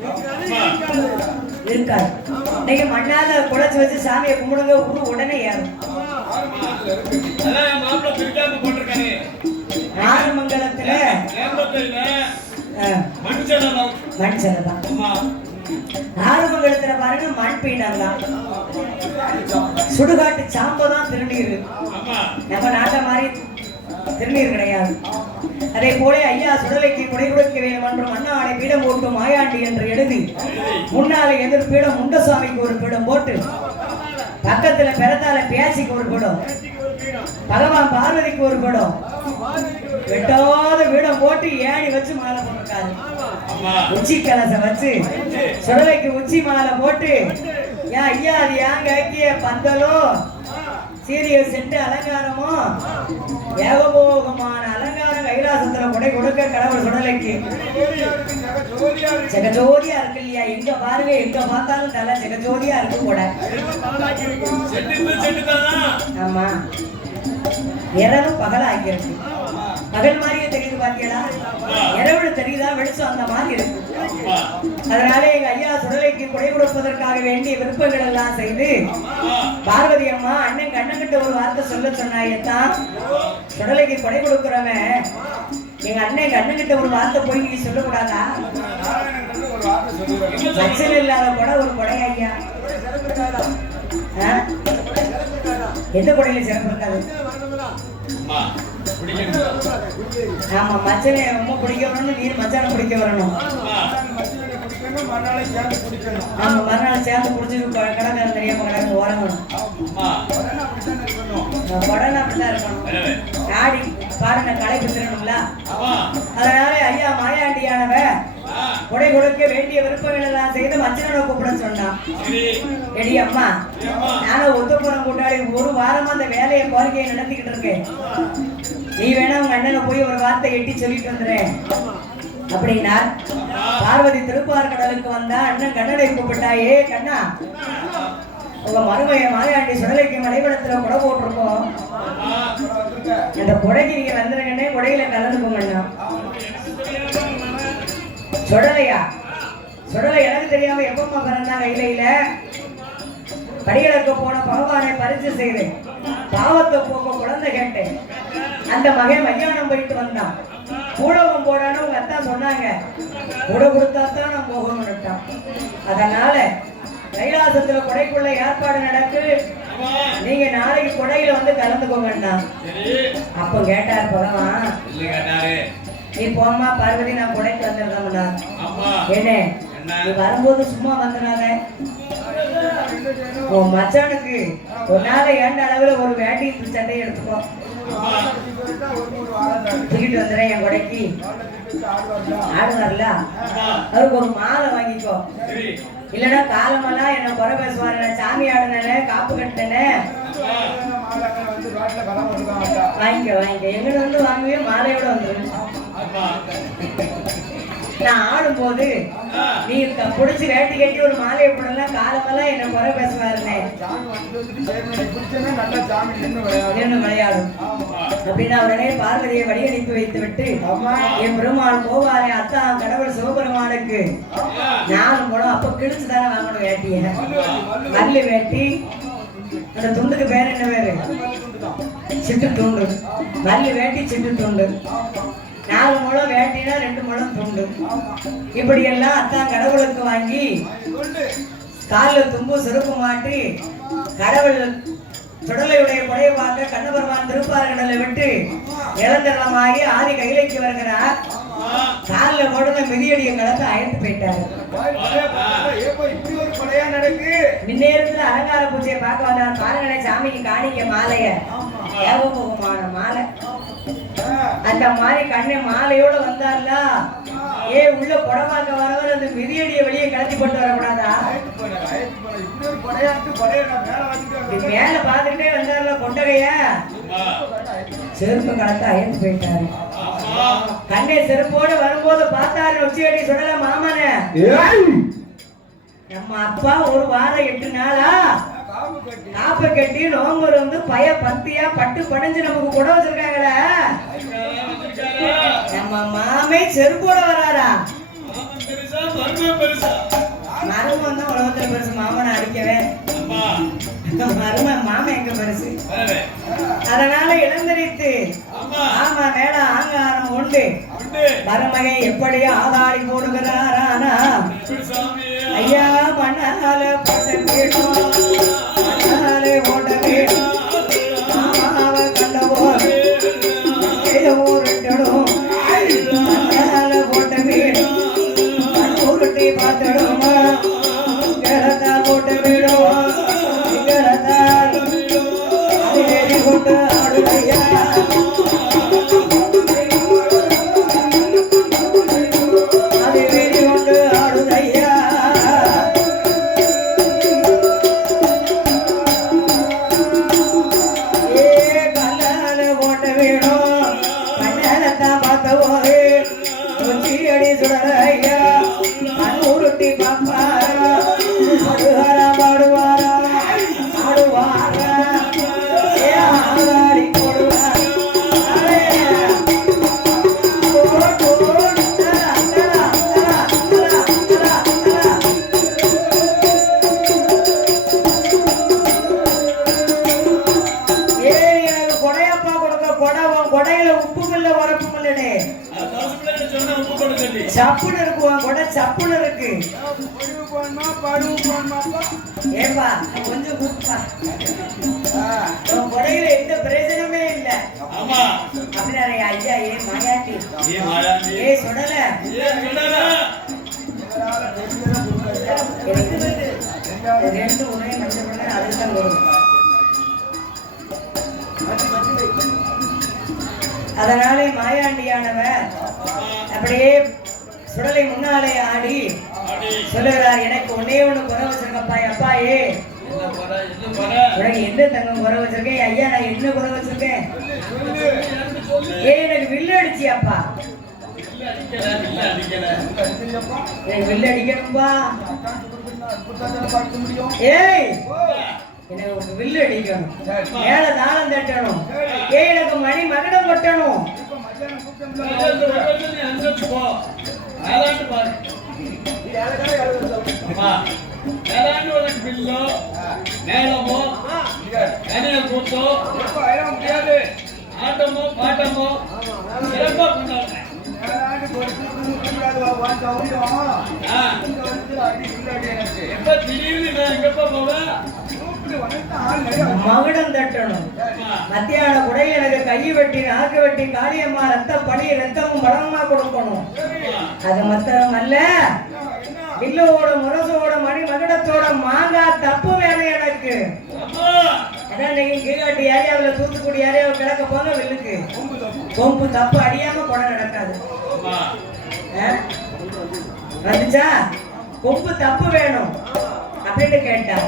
இன்னைக்கு மண்ணால குழைச்சு வச்சு சாமியை கும்பிடுங்க, உடனே ஏறும். ஆறுமங்கலத்துல ஆறுமங்கலத்துல பாருங்க மண் பீடம் தான், சுடுகாட்டு சாம்பதான் திருநீர். நம்ம நாட்டை மாதிரி திருநீர் கிடையாது. அதே போல ஐயா சுடலைக்கு கொடை கொடுக்க வேண்டும் என்று மண்ணாலை பீடம் போட்டு மாயாண்டி என்று எழுதி முன்னாலே எதிர் பீடம் முண்டசாமிக்கு ஒரு பீடம் போட்டு பக்கத்துல பெறத்தால பேசிக்கு ஒரு பீடம், பகவான் பார்வதிக்கு ஒரு பீடம், வெட்டாத வீடம் போட்டு ஏணி வச்சு மாலை போட்டிருக்காரு. உச்சி கலசம் வச்சு சுடலைக்கு உச்சி மாலை போட்டு ஏன் ஐயா அது ஏன் கேக்கிய பந்தலோ சீரிய செட்டு அலங்காரமோ ஏகபோகமான அலங்காரம் கைலாசத்துல கொடை கொடுக்க கடவுள் சுடலைக்கு ஜெகஜோதியா இருக்கு இல்லையா? எங்க பாருங்க, எங்க பார்த்தாலும் தலை ஜெகஜோதியா இருக்கு கூட. ஆமா, இரவும் பகல ஆக்கியிருக்கு. பகல் மாதிரியே தெரியுது பாத்தீங்களா? இரவு தெரியுதா? வெளிச்சம் அந்த மாதிரி இருக்கு. அதனால எங்க ஐயா சுடலைக்கு கொடை கொடுப்பதற்காக வேண்டிய விருப்பங்கள் எல்லாம் செய்து பார்வதி அம்மா அண்ணன் கண்ணங்கிட்ட ஒரு வார்த்தை சொல்ல சொன்னாயத்தான். சுடலைக்கு கொடை கொடுக்கிறவன் எங்க அண்ணன் கண்ணங்கிட்ட ஒரு வார்த்தை போய் நீங்க சொல்லக்கூடாதா? சச்சல் இல்லாத கொடை ஒரு கொடை ஐயா. எந்த கொடையில சிறப்பு இருக்காது? ஆமா, மச்சனை ரொம்ப பிடிக்க வரணும், நீர் மச்சான பிடிக்க வரணும். ஆமா, மறுநாள் சேர்ந்து குடிச்சு கடற்கரை தெரியாம கடற்கரை ஓரங்கணும். உடனே அப்படிதான் இருக்கணும். ஆடி பாடின கலை பிடிச்சிடணும்ல. அதனால ஐயா மாயாண்டியானவ கொடை கொடுக்க வேண்டிய விருப்பங்கள் எல்லாம் செய்து மச்சனோட கூப்பிட சொன்னான். எடி அம்மா, நானும் ஒத்துப்புறம் கூட்டாளி ஒரு வாரமா அந்த வேலையை கோரிக்கையை நடத்திக்கிட்டு இருக்கேன். நீ வேணா உங்க அண்ணனை போய் ஒரு வார்த்தை எட்டி சொல்லிட்டு வந்துடுறேன் அப்படின்னா பார்வதி திருப்பார் கடலுக்கு வந்தா அண்ணன் கண்ணனை கூப்பிட்டா, ஏ கண்ணா, உங்க மருமைய மாயாண்டி சுடலைக்கு மலைவளத்துல கொடை போட்டிருக்கோம், அந்த கொடைக்கு நீங்க வந்துருங்கன்னே கொடையில கலந்துக்கோங்கண்ணா. சுடலையா? சுடலை எனக்கு தெரியாம எப்பமா பிறந்தா கையில படிகளுக்கு போன பகவானை பரிசு செய்தேன். பாவத்தை போக்க குழந்தை கேட்டேன். அந்த மகன் மத்தியானம் போயிட்டு வந்தான். கூடவும் போடான்னு உங்க அத்தா சொன்னாங்க. கூட கொடுத்தா தான் நான் போகணும்னுட்டான். அதனால கைலாசத்துல கொடைக்குள்ள ஏற்பாடு நடக்கு. நீங்க நாளைக்கு கொடையில வந்து கலந்துக்கோங்கண்ணா. அப்ப கேட்டார் பகவான், நீ போமா பார்வதி, நான் கொடைக்கு வந்துடுறோம்னா. என்ன நீ வரும்போது சும்மா வந்துடாத. உன் மச்சானுக்கு ஒரு நாளை ஏண்ட அளவுல ஒரு வேட்டி சட்டையை எடுத்துக்கோ. தூக்கிட்டு வந்துடுறேன் என் கொடைக்கு. ஆடுவார்ல அவருக்கு ஒரு மாலை வாங்கிக்கோ. இல்லன்னா காலமெல்லாம் என்ன குறை பேசுவாரு. நான் சாமி ஆடுனே, காப்பு கட்டினே. வாங்கிக்க வாங்கிக்க. எங்கிட்ட வந்து வாங்குவே, மாலையோட வந்துரு. நான் ஆடும்போது நீ புடிச்சு வேட்டி கட்டி ஒரு மாலையை போடலாம். காலமெல்லாம் என்ன குறை பேசுவாருன்னே விளையாடும் அப்படின்னா உடனே பார்வதியை வழி அனுப்பி வைத்து விட்டு என் பெருமாள் போவாரே அத்தா கடவுள் சிவபெருமானுக்கு 4 முழம். அப்ப கிழிச்சு தானே வாங்கணும் வேட்டிய. மல்லு வேட்டி. அந்த துண்டுக்கு பேர் என்ன பேரு? சிட்டு துண்டு. மல்லு வேட்டி சிட்டு துண்டு. 4 முழம் வேட்டினா 2 முழம் துண்டு. இப்படி எல்லாம் அத்தான் கடவுளுக்கு வாங்கி காலில் தும்பு செருப்பு மாட்டி கடவுள் சுடலையுடைய கொடையை பார்க்க கண்ணபெருமான் திருப்பார்கடலை விட்டு இளந்தரமாகி ஆதி கைலைக்கு வருகிறார். காலில் போடுற மிதியடியை கலந்து அழைத்து போயிட்டாரு. முன்னேறத்துல அலங்கார பூஜையை பார்க்க வந்தார். பாருங்களேன், சாமிக்கு காணிக்க மாலைய ஏகோபமான மாலை. அந்த மாதிரி கண்ணை மாலையோட வந்தார்ல. உள்ள புடவாக்க வரவர் அந்த மிதியடியை வெளியே கலத்தி போட்டு வரக்கூடாதா? மேல பாத்துக்கிட்டே வந்தார்ல கொண்டகைய செருப்பு கலந்து அயர்ந்து போயிட்டாரு. கண்ணை செருப்போடு வரும்போது பார்த்தாரு உச்சியடி சுடல மாமன. நம்ம அப்பா ஒரு வாரம் 8 நாளா காப்பை கட்டி நோம்பு வந்து பத்தியா பட்டு படைஞ்சு நமக்கு கூட வச்சிருக்காங்களே. நம்ம மாமே செருப்போட வராரா? மருமன் தான் உலகத்துல பெருசு. மாமனை அடிக்கவே மருமன் மாமன் எங்க பெருசு. அதனால இளந்தரித்து ஆமா மேல ஆங்காரம் உண்டு. மருமகை எப்படியோ ஆதாரி போடுகிறாரானா ஐயா மண்ணால போட்ட வீடும் மண்ணாலே போட்ட வீடும் மாமாவை கண்டபோது ஊருட்டடும். மண்ணால போட்ட வீடும் ஊருட்டி பார்த்துடுமா. கிழத்தா போட்ட வீடும் கிழத்தா அது எரி கொண்டு ஆடுதையா. சப்புன்னு இருக்குவான் கூட சப்புன்னு இருக்கு. ஏப்பா கொஞ்சம் கூப்பா. கொடையில எந்த பிரயோஜனமே இல்ல அப்படின்னா ஐயா. மாயாட்டி சுடல 2 உரையை மஞ்சள் அதுதான் வரும். அதனாலே மாயாண்டியானவர் அப்படியே சுடலை முன்னாலே ஆடி சொல்லுகிறார், எனக்கு ஒன்னே ஒண்ணு குறை வச்சிருக்கப்பா. அப்பாயே உனக்கு எந்த தங்கம் குறை வச்சிருக்கேன்? ஐயா நான் என்ன குறை வச்சிருக்கேன்? எனக்கு வில்லு அடிச்சியாப்பா. எனக்கு வில்லு அடிக்கணும்பா. ஏய் எனக்கு ஒரு வில்லு அடிக்கணும், மேல தாளம் தட்டணும், எனக்கு மணி மகடம் கொட்டணும். ஆட்டமோ பாட்டமோ சிறப்பா கொண்டாடுறேன். எப்ப திடீர்னு நான் எங்கப்பா போவேன்? மகுடம் தட்டணும். மத்தியான குடையில் எனக்கு கையை வெட்டி நாக்கு வெட்டி காளியம்மா ரத்த பணி ரத்தமும் பலமா கொடுக்கணும். அது மத்தம் அல்ல, வில்லோட முரசோட மணி மகுடத்தோட மாங்காய் தப்பு வேணும் எனக்கு. அதான் நீங்க கீழாட்டி ஏரியாவில் தூத்துக்குடி ஏரியாவில் கிடக்க போங்க, வில்லுக்கு கொம்பு தப்பு அடியாம கொடை நடக்காது. வந்துச்சா? கொம்பு தப்பு வேணும் அப்படின்னு கேட்டா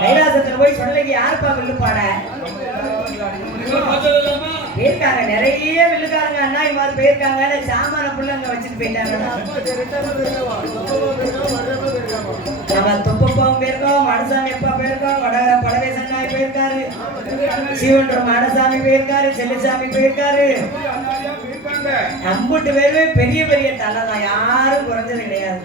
கைலாசத்துல போய் சொல்லலைக்கு யாருப்பா வில்லு பாட போயிருக்காங்க, நிறைய வில்லுக்காரங்க அண்ணா இவ்வாறு போயிருக்காங்க. சாமான புள்ள அங்க வச்சுட்டு போயிட்டாங்கன்னா நம்ம தொப்பப்பாவும் போயிருக்கோம், மடசாமி அப்பா போயிருக்கோம், படவேசன்னாய் போயிருக்காரு, சிவன்ற மடசாமி போயிருக்காரு, செல்லுசாமி போயிருக்காரு. அம்புட்டு பேருமே பெரிய பெரிய தலை தான், யாரும் குறைஞ்சது கிடையாது.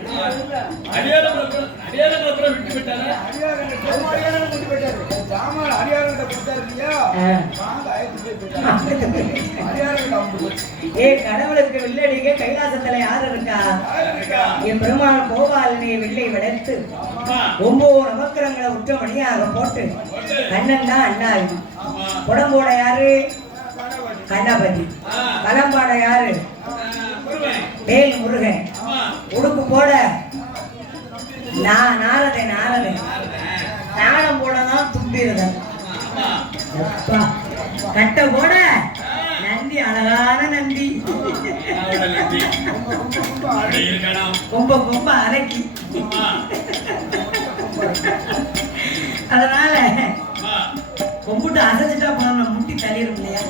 கடவுளுக்கு வில்லடிக்க கைலாசத்துல யாரு இருக்கா? என் பெருமாள் கோபாலனை வில்லை விளைத்து 9 நவக்கிரங்களை உற்ற மணியாக போட்டு கண்ணன் தான் அண்ணாவி. உடம்போட யாரு? கண்ணபதி. கலம்பாட யாரு? வேல் முருகன். உடுப்பு போட நாரதன். நாளம் போடதான் தும்பிருதன். கட்ட போட நந்தி, அழகான நந்தி, கொம்ப அரைக்கி. அதனால கொம்புட்டு அசைச்சிட்டா போன முட்டி தள்ளிடும் இல்லையா?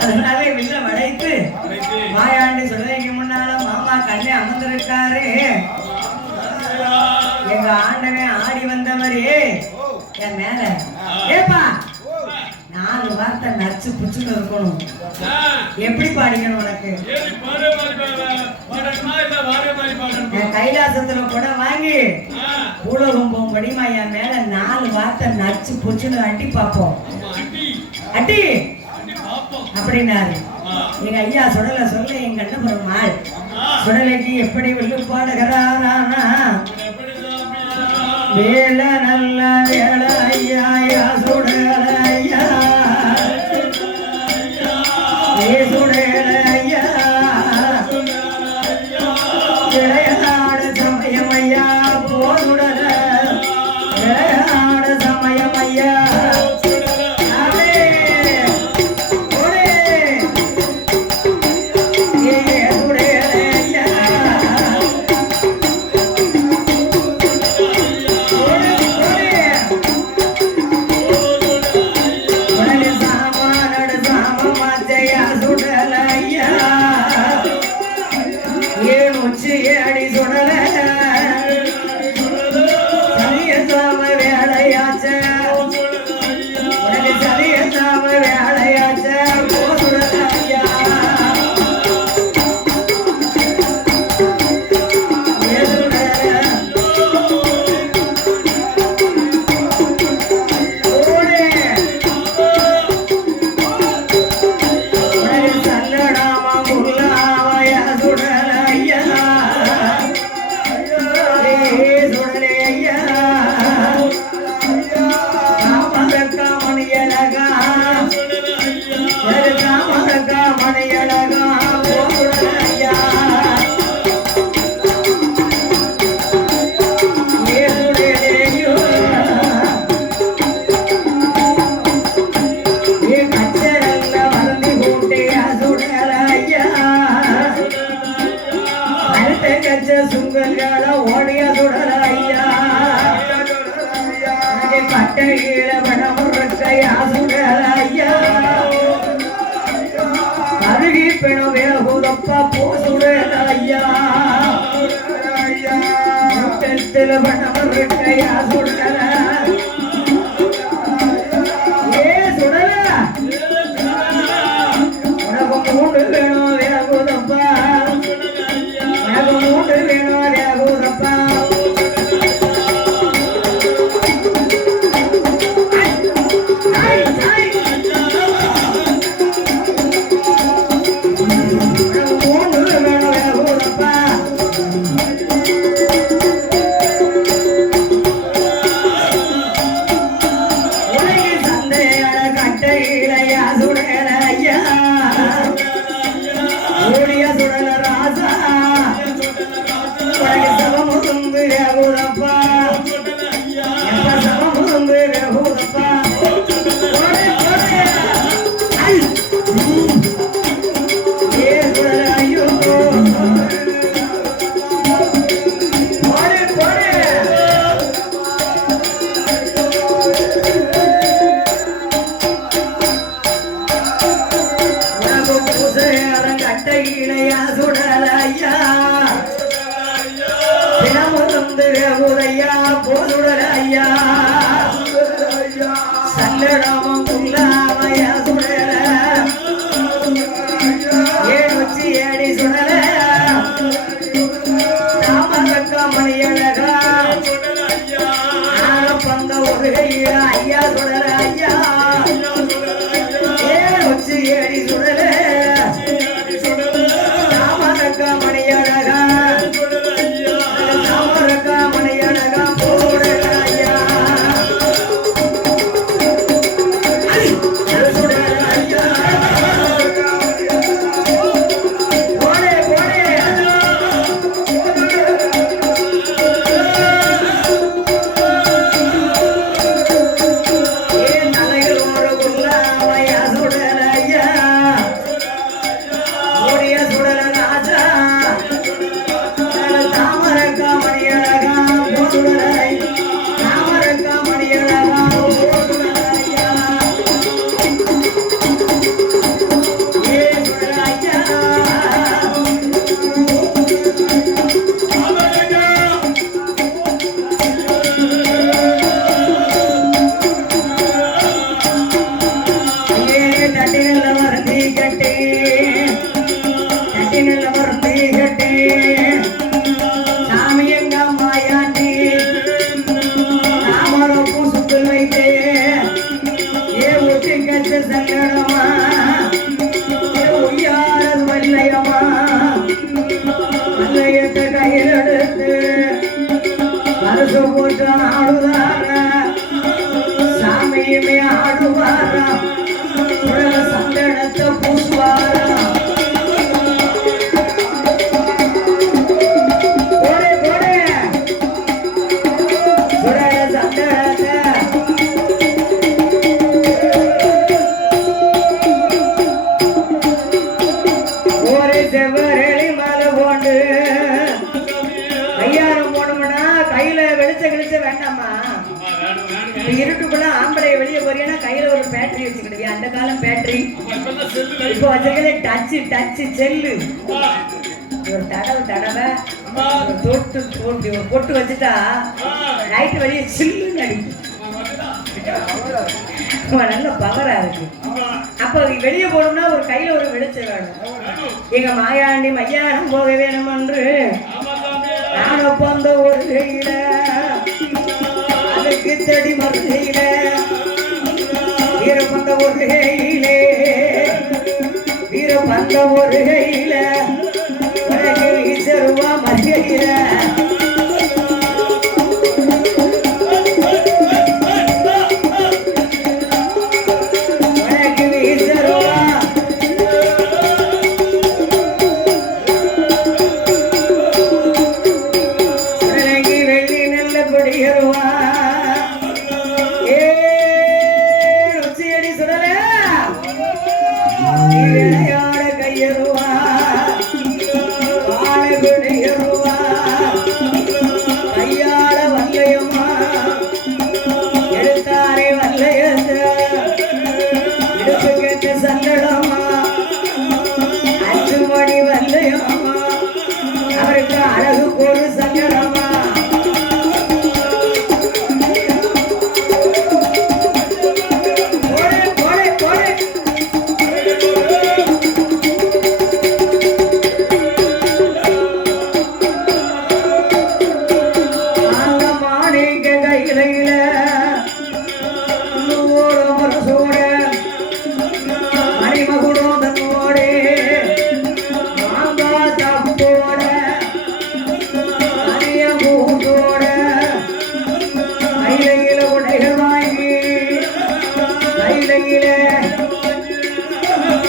அதனால வில்ல வளைத்து மாயாண்டி சொல்றதுக்கு முன்னால மாமா கண்ணே அமர்ந்திருக்காரு. எங்க ஆண்டவன் ஆடி வந்தவரே என் மேல ஏப்பா 4 வார்த்தை நச்சு புச்சுன்னு இருக்கணும். எப்படி பாடிக்கணும் உனக்கு? கைலாசத்துல கூட வாங்கி பூலகம் போகும்படிமா என் மேல 4 வார்த்தை நச்சு புச்சுன்னு அட்டி பாப்போம். அட்டி அப்படின்னாரு. எங்க ஐயா சுடலை சொல்ல எங்க கண்ணபுரமாள் சுடலைக்கு எப்படி வில்லு பாடுகிறாரானா, வேல நல்ல வேல ஐயா சுடல ஐயா, சுடல ஐயா, விளையாடு சமயம் ஐயா போதுடல, விளையாடு சமயம் ஐயா. வயிற்றுல பணம் இருக்கையா சுடல ஏ சுடல உனக்கு மூண்டு வேணும் வேகுதப்பா உனக்கு மூண்டு வேணும் வேகுதப்பா இருட்டுக்குள்ள ஆம்பளை வெளியே போறீங்கன்னா கையில ஒரு பேட்டரி வச்சுக்கிடுவியா அந்த காலம் பேட்டரி இப்போ வச்சிருக்கல டச் செல்லு ஒரு தடவை தொட்டு போட்டு ஒரு பொட்டு வச்சுட்டா லைட் வெளியே சில்லுன்னு அடிக்கும் நல்ல பவரா இருக்கு. அப்ப வெளியே போனோம்னா ஒரு கையில ஒரு வெளிச்சம் வேணும். எங்க மாயாண்டி மையானம் போக வேணும் என்று நான் ஒப்பந்த ஒரு கையில அதுக்கு தடி மறுகையில வீரப்பந்த ஒரு கையிலே வீரப்பந்த ஒரு கையில ஈஸ்வருவா மறுகையில கையருவா கோயிலையில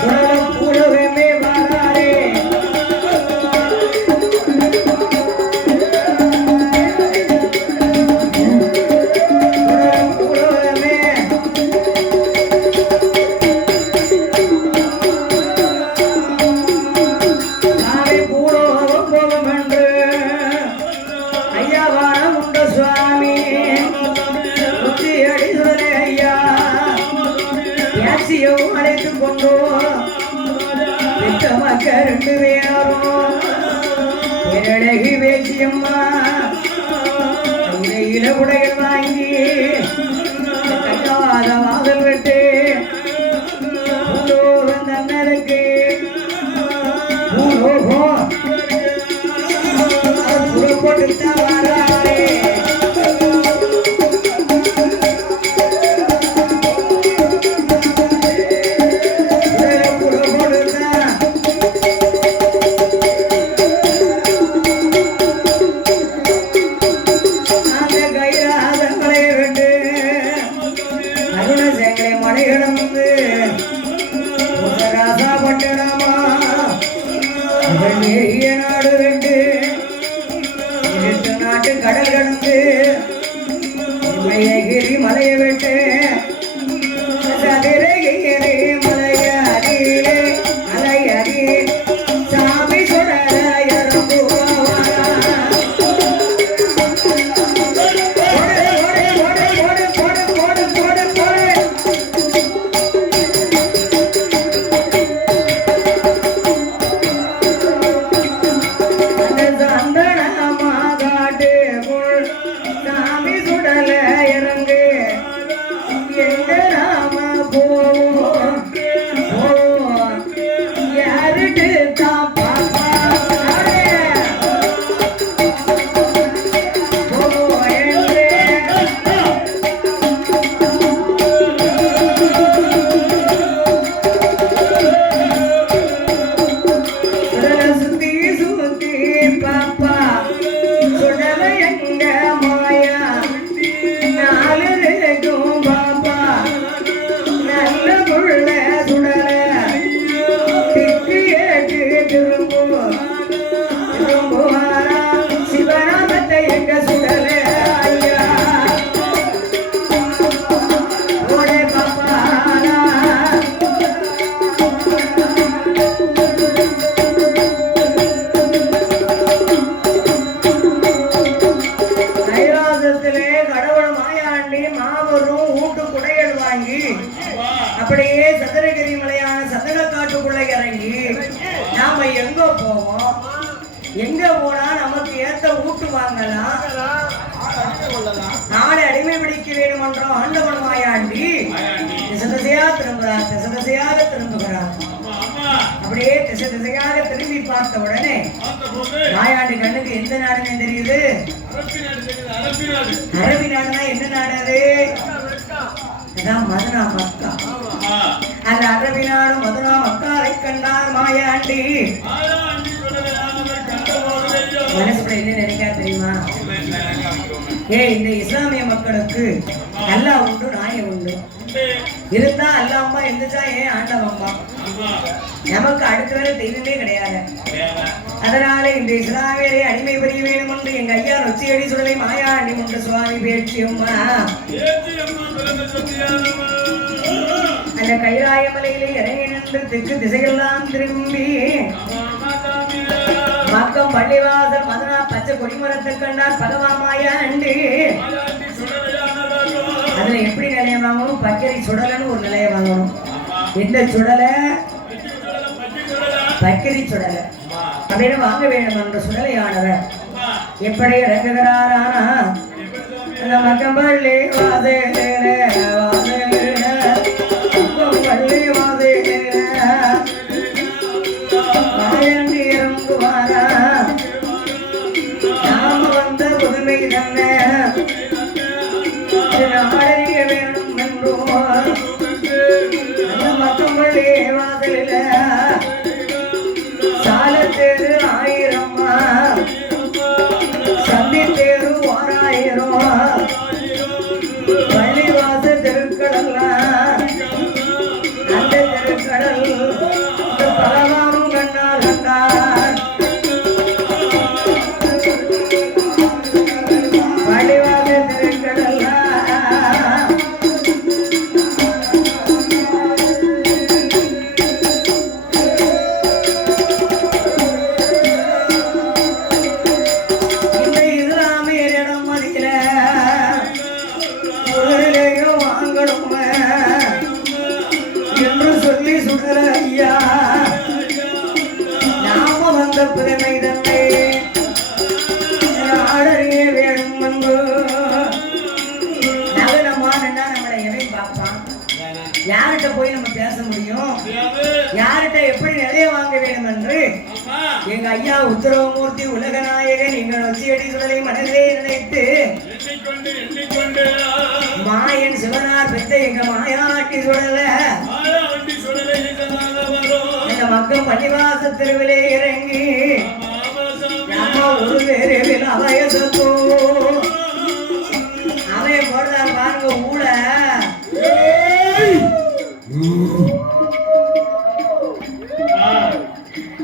உலகம் பூலகமே வாராரே அழைத்துக் கொண்டோ ரெண்டு பேரும் அழகி பேச்சியம்மா இல உடைகள் வாங்கி கட்டாத வாசல் விட்டு தன்னருக்கு போட்டுத்தான் வராரே நாடு ரெண்டு நாட்டு கடல் கடந்து கிரி மலையை விட்டு சதிரகிரி மலையடியிலே மலையடி சாமி சுடர அப்படியே சதுரகிரி மலையான சந்தன காட்டுக்குள்ள இறங்கி நாம எங்க போவோம், எங்க போனா நமக்கு ஏத்த ஊட்டு வாங்கலாம், நாளை அடிமை பிடிக்க வேண்டும் என்றோம். ஆண்டவன் மாயாண்டி திசை திசையாக திரும்புகிறார். அப்படியே திசை திசையாக திரும்பி பார்த்த உடனே மாயாண்டி கண்ணுக்கு எந்த நாடுன்னு தெரியுது? அரபி நாடுனா என்ன நாடு? மதுரா மக்கா. அந்த அரபி நாடு மதுரா மக்காவை கண்டார் மாயாண்டி. மனசுக்குள்ள என்ன நினைக்கா தெரியுமா? இந்த இஸ்லாமிய மக்களுக்கு அல்லாஹ் உண்டு, நாயம் உண்டு. இருந்தா அல்லாஹ்மா இருந்துச்சா ஏன் ஆண்டவம்மா? நமக்கு அடுத்த வரை தெய்வமே கிடையாது. அதனால இந்த இஸ்லாமியரை அடிமை புரிய வேண்டும் என்று எங்க ஐயா நொச்சியடி சுடலை மாயாண்டி முண்டு சுவாமி பேச்சியம்மா அந்த கைலாய மலையிலே இறங்கி நின்று தெற்கு திசையெல்லாம் திரும்பி மக்கம் பள்ளிவாசல் மதுரா பச்சை கொடிமரத்தை கண்டார் பகவா மாயாண்டி. அதுல எப்படி நிலைய வாங்கணும்? பச்சரி சுடலன்னு ஒரு நிலைய வாங்கணும். எந்த சுடலை? பக்கிரி சுடலை அப்படின்னு வாங்க வேண்டும் என்ற சுடலையானவர் எப்படி இறங்குகிறாரானா அந்த மக்கம்பள்ளி வாசலிலே பள்ளி வாசலிலே மாயாண்டி இறங்குவாரா. நாம வந்த புதுமை தன்னை நாடறிய வேண்டும் என்றோ அந்த மக்கம்பள்ளி வாசலில சாலத்தேரு 1000 சந்தித்தேரு 1000 பள்ளிவாச தெருக்களெல்லாம் சுடல ஐயா நாம வந்த புதுமை தந்தை ஆடறிய வேணும் வந்து நவீனமானண்டா நம்மளை எவன் பார்ப்பான் யார்கிட்ட போய் நம்ம பேச முடியும் யார்கிட்ட எப்படி நிலைய வாங்க வேண்டும் என்று எங்க ஐயா உத்தரவமூர்த்தி உலகநாயகன் எங்கள் நொச்சியடி சுடலை மனதிலே நினைத்து மாயன் சிவனார் பெற்ற எங்க மாயாட்டி சுடல இந்த மக்கள் பள்ளிவாச தெருவிலே இறங்கி ஒரு பேரில் அவயசத்தோ அவைய போடுறார் பாருங்க ஊழ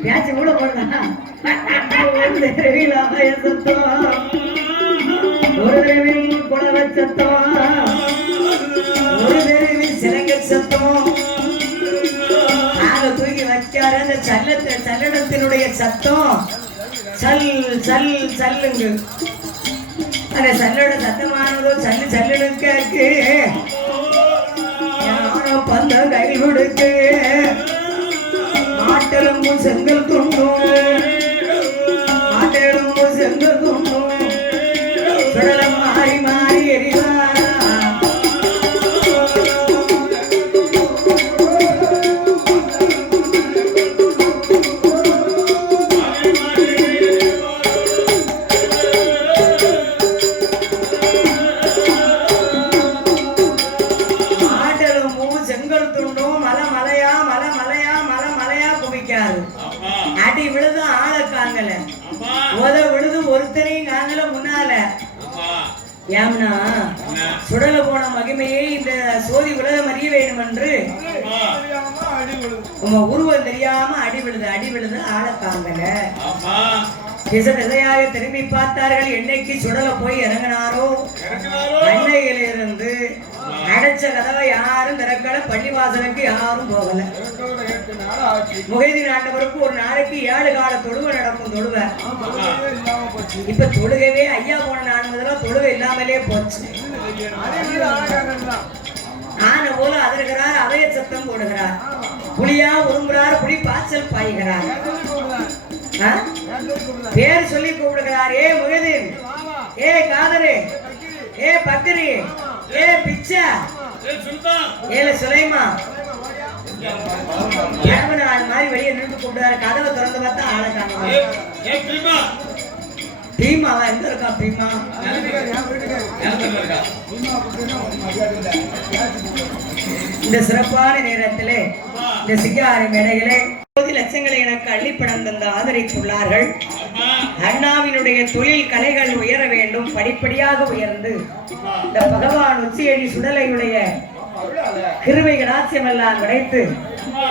பேச்சு கூட போடுறா ஒரு தெருவில் அவயசத்தோ ஒரு தெருவில் குளவ சத்தம் ஒரு தெருவில் சிலங்க சத்தம் நாங்க தூக்கி வைக்கார அந்த சல்லடத்தினுடைய சத்தம் சல் சல் சல்லுங்க அந்த சல்லோட சத்தமானதோ சல்லு சல்லுனுக்கு யாரும் பந்தம் கை கொடுத்து மாட்டெலும்பு செங்கல் துண்டும் மாட்டெலும்பு செங்கல் துண்டும் சுடலம் மாறி மாறி எரிவாரா அடி விழுது ஆள காங்கல உத விழுது ஒருத்தனையும் காங்கல முன்னால ஏம்னா சுடல போன மகிமையே இந்த சோதி உலகம் அறிய வேண்டும் என்று உங்க உருவம் தெரியாம அடி விழுது ஆள காங்கல திசை திசையாக திரும்பி பார்த்தார்கள் என்னைக்கு சுடல போய் இறங்கினாரோ அன்னையிலிருந்து அடைச்ச கதவை யாரும் திறக்கல பள்ளிவாசலுக்கு யாரும் போகல முகைதி நாட்டவருக்கு ஒரு நாளைக்கு 7 கால தொழுவை நடக்கும் தொழுவை இப்ப தொழுகவே ஐயா போன நாள் முதல்ல தொழுவை இல்லாமலே போச்சு ஆன போல அதற்கிறார் அவைய சத்தம் போடுகிறார் புலியா உரும்புறார் புலி பாய்ச்சல் பாய்கிறார் பேர் சொல்லி கூப்பிடுகிறார் ஏ முகைதீன் ஏ காதரு ஏ பக்கரி ஏ பிச்சா ஏல சுலைமா அது மாதிரி வெளியே நின்று கூப்பிடுறாரு கதவை திறந்து பார்த்தா ஆளை காணோம் பீமாவா எங்க இருக்கா பீமா இந்த சிறப்பான நேரத்திலே இந்த சிங்காரி மேடையிலே லட்சங்களை எனக்கு அள்ளிப்படம் தந்து ஆதரித்துள்ளார்கள் அண்ணாவினுடைய தொழில் கலைகள் உயர வேண்டும் படிப்படியாக உயர்ந்து இந்த பகவான் உச்சியடி சுடலையுடைய கிருபை கடாட்சியம் எல்லாம் கிடைத்து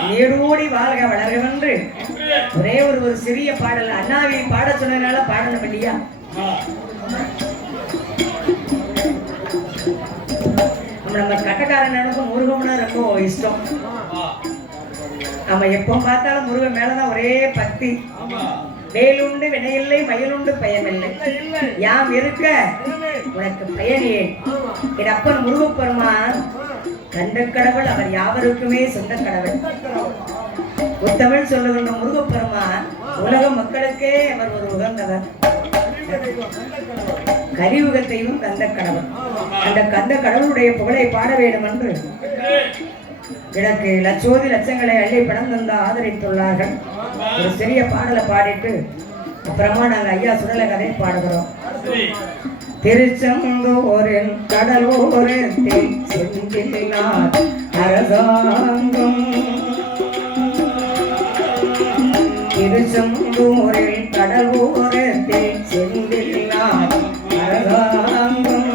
நீடூடி வாழ்க வளர்கவென்று ஒரே ஒரு சிறிய பாடல் அண்ணாவை பாட சொன்னதுனால பாடணும் இல்லையா நம்ம கட்டக்காரனுக்கு முருகம்னா ரொம்ப இஷ்டம் நம்ம எப்ப பார்த்தாலும் முருகன் மேலதான் ஒரே பக்தி வேலுண்டு வினையில்லை மயிலுண்டு பயமில்லை யாம் இருக்க உனக்கு பயனே என் அப்பன் முருகப்பெருமான் கண்ட கடவுள் அவர் யாவருக்குமே சொந்த கடவுள் உத்தமிழ் சொல்லுகின்ற முருகப்பெருமான் உலக மக்களுக்கே அவர் ஒரு உகந்தவர் கரியுகத்தையும் கந்த கடவுள் அந்த கந்த கடவுளுடைய புகழை பாட வேண்டும் என்று எனக்கு லட்சோதி லட்சங்களை அள்ளி படம் தந்து ஆதரித்துள்ளார்கள் ஒரு சிறிய பாடலை பாடிட்டு அப்புறமா நாங்க ஐயா சுடல கதை பாடுகிறோம் திருச்செந்தூரில் கடலோரத்தில் செந்திலார் அரசாங்கம் திருச்செந்தூரில் கடலோரத்தில் செந்திலார் அரசாங்கம்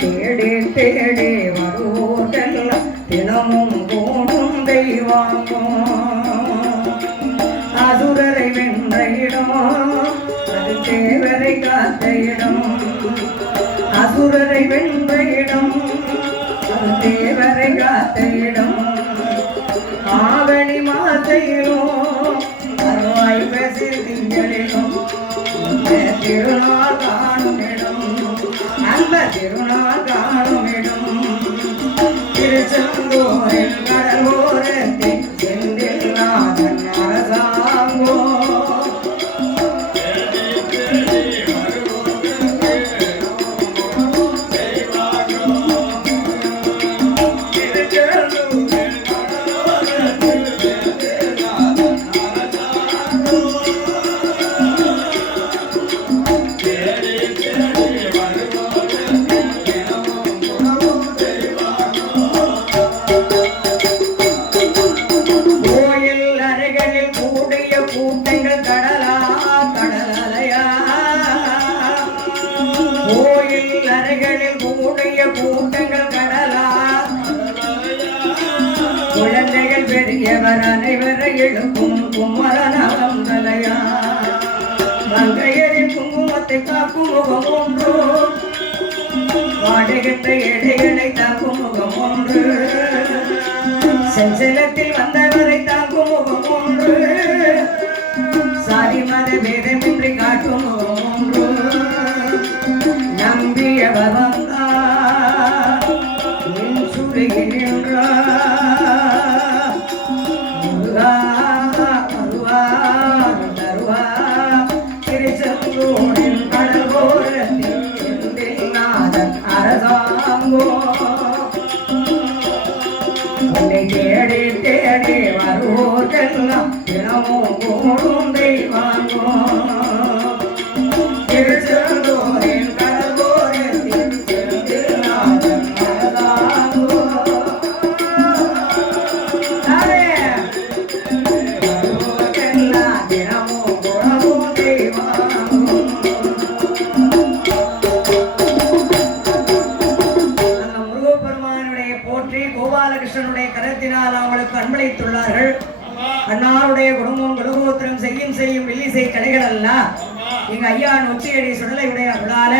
தேடி தேடி வருவோதெல்லாம் தினமும் கூடும் தெய்வாங்கும் அசுரரை வென்ற இடம் அது தேவரை காத்த இடம் அசுரரை வென்ற இடம் அது தேவரை காத்த இடம் ஆவணி மாத்தையிலும் அருவாய் பேசி திங்களிலும் திருநாள் காணும் இடம் அந்த திருநாள் காணும் இடம் திருச்செந்தூரில் கடலோரத்தில் செந்தில் நாதன் அரசாங்கோ கூட்டங்கள் கடலா குழந்தைகள் பெரியவர் அனைவரை எழுப்பும் குமரநலம் தலையா மங்கையரின் குங்குமத்தை காக்கும் முகம் ஒன்று வாடுகின்ற எடைகளை தாக்கும் முகம் ஒன்று செஞ்சலத்தில் வந்தவரை தாக்கும் முகம் ஒன்று சாதி மத பேதமின்றி காட்டும் முகம் ஒன்று நம்பியவர் வந்தார் நின் சுடுகின்றார் வருவார் தருவார் திருச்செந்தூரின் கடலோரத்தில் செந்தில் நாதன் அரசாங்கோ உன்னை தேடி தேடி வருவோர்க்கெல்லாம் தினமும் கூடும் தெய்வாங்கோ திருச்செந்தூரின் அன்பளித்துள்ளார்கள். அன்னாருடைய குடும்பம் குலகோத்திரம் செய்யும் வெள்ளிசை கலைகள் அல்ல எங்க ஐயா நொச்சியடி சுடலையுடைய அருளால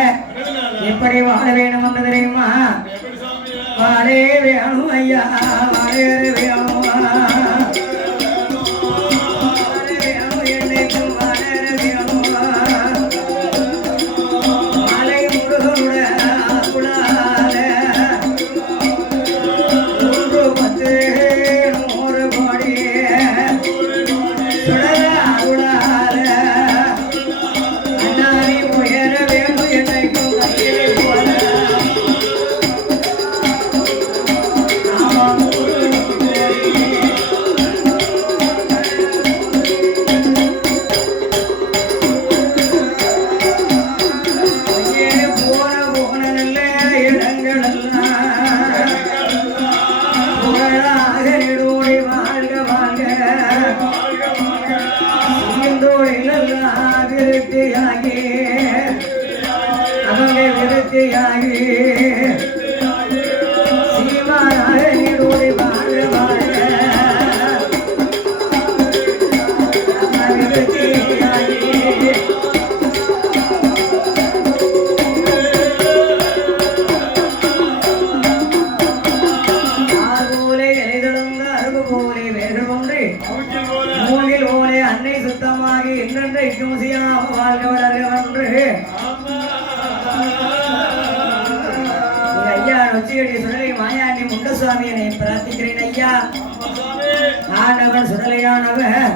எப்படி வாழ வேணும் என்று தெரியுமா? வாழே வேணும் ஐயா வாழே வேணும் பிரார்த்திக்கிறேன் ஐயா. ஆண்டவன் சுடலையானவன்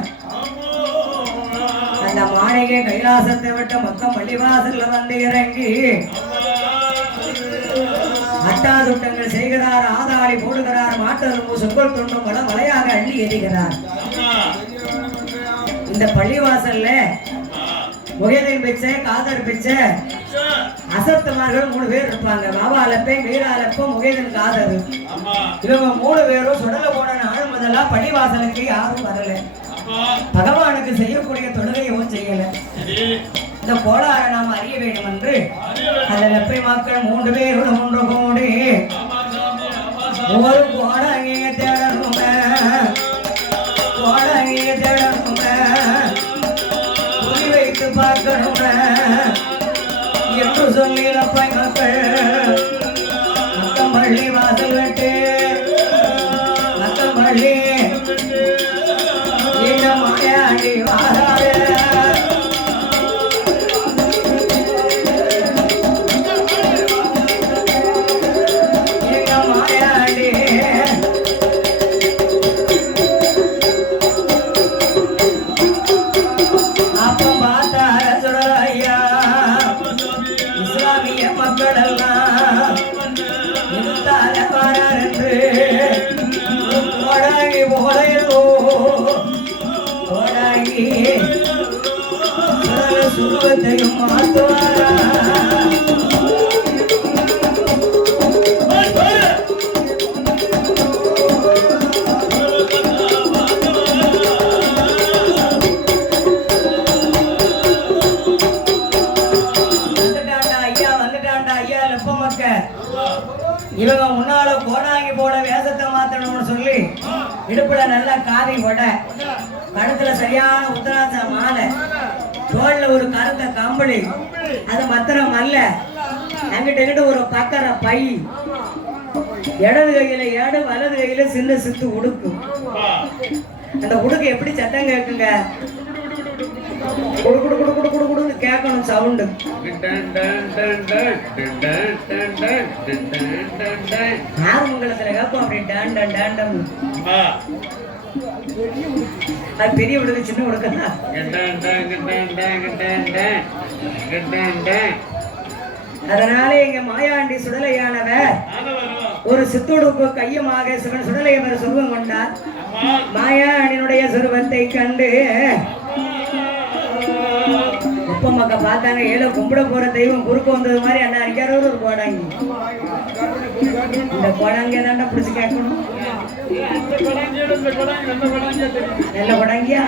அந்த மாளிகை கைலாசத்தை விட்டு மொத்தம் பள்ளிவாசல்ல வந்து இறங்கி அட்டாதுட்டங்கள் செய்கிறார், ஆதாரி போடுகிறார், மாட்டரும்பு சொற்கள் துண்டும் பல மலையாக அள்ளி எறிகிறார். இந்த பள்ளிவாசல்ல முகேதன் பிச்சை, காதர் பிச்சை, அசத்துமார்கள் 3 பேர் இருப்பாங்க. பாபாலப்பை, வீராலப்ப, முகேதன், காதர். இவங்க 3 பேரும் சுடல போன நாள் முதலா பள்ளிவாசலுக்கு யாரும் வரல. பகவானுக்கு செய்யக்கூடிய தொழுகையும் செய்யல. இந்த கோளாறு நாம் அறிய வேண்டும் என்று அந்த லப்பை மக்கள் 3 பேரும் ஒன்று கூடி ஒரு கோடங்கிய தேடணுமே, கோடங்கிய தேடணுமே, குறி வைத்து பார்க்கணுமே என்று சொல்லி லப்பை மக்கள் பள்ளி வாசல் விட்டு பள்ளி இந்த மாயாடி வாராத எங்க மாயாடி அதையும் மாத்துவாரா இவங்க முன்னால கோடாங்கி போல வேஷத்தை மாத்தணும்னு சொல்லி இடுப்புல நல்லா காவி போட கழுத்துல சரியான உத்தராச மாலை தோல்ல ஒரு கருத்த கம்பளி அது மத்திரம் அல்ல அங்கிட்ட ஒரு பக்கர பை இடது கையில ஏடு வலது கையில சின்ன சித்து உடுக்கு அந்த உடுக்கு எப்படி சத்தம் கேக்குங்க குடு குடு குடு குடு குடு குடுன்னு கேட்கணும் சவுண்டு ஆறுமங்கலத்துல கேட்கும் அப்படி டான் டான் டான் டான் அது பெரிய உடுக்கு சின்ன உடுக்குதா அதனால எங்க மாயாண்டி சுடலையானவர் ஒரு சித்தோடுக்கு கையமாக சிவன் சுடலையவர் சொருவம் கொண்டார் மாயாண்டினுடைய சொருவத்தை கண்டு உப்பமக்க பார்த்தாங்க ஏழை கும்பிட போற தெய்வம் குறுக்க வந்தது மாதிரி அண்ணா அடிக்கார ஒரு கோடாங்கி இந்த கோடாங்கிய தாண்டா பிடிச்சு கேட்கணும் நல்ல கோடாங்கியா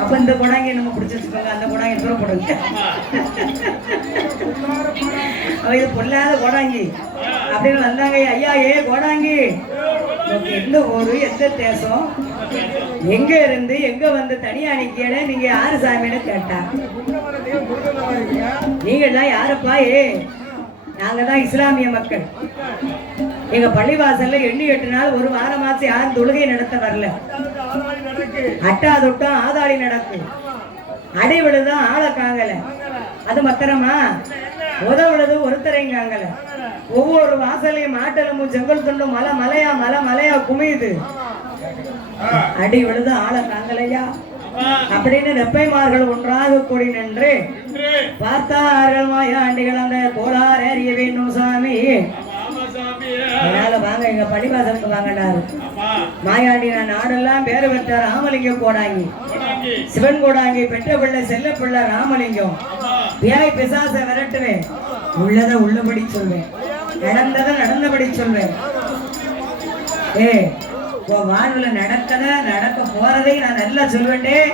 அப்ப இந்த கொடாங்கி நம்ம பிடிச்சி வச்சுக்கோங்க அந்த கொடாங்கி தூரம் போடுங்க அவ இது பொல்லாத கோடாங்கி அப்படின்னு வந்தாங்க ஐயா ஏ கோடாங்கி எந்த ஊரு எந்த தேசம் எங்க இருந்து எங்க வந்து தனியா நிக்கல நீங்க யாரு சாமின்னு கேட்டா நீங்க எல்லாம் யாருப்பா நாங்க தான் இஸ்லாமிய மக்கள் எங்க பள்ளிவாசல்ல எண்ணி 8 நாள் ஒரு வாரமாச்சு யாரும் தொழுகை நடத்த வரல அட்டா தொட்டம் ஆதாளி நடக்கும் அடைவிழுதான் ஆளை காங்கல அது மத்திரமா உதவுழுது ஒருத்தரைங்காங்கல ஒவ்வொரு வாசலையும் ஆட்டலும் செங்கல் துண்டும் மலை மலையா மலை மலையா குமியுது அடி விழுது ஆளை காங்கலையா அப்படின்னு நெப்பைமார்கள் ஒன்றாக கூடி நின்று பார்த்தார்கள் மாயாண்டிகள் அந்த கோளாறு அறிய வேண்டும் சாமி அதனால வாங்க எங்க பள்ளிவாசலுக்கு வாங்கினாரு மாயாண்டி நான் நாடெல்லாம் பேரு பெற்றார் ராமலிங்க கோடாங்கி சிவன் கோடாங்கி பெற்ற பிள்ளை செல்ல பிள்ளை ராமலிங்கம் பேய் பிசாச விரட்டுவேன் உள்ளத உள்ளபடி சொல்வேன் நடந்ததை நடந்தபடி சொல்வேன் வாழ்வுல நடக்க போறதை நான் நல்லா சொல்வேன்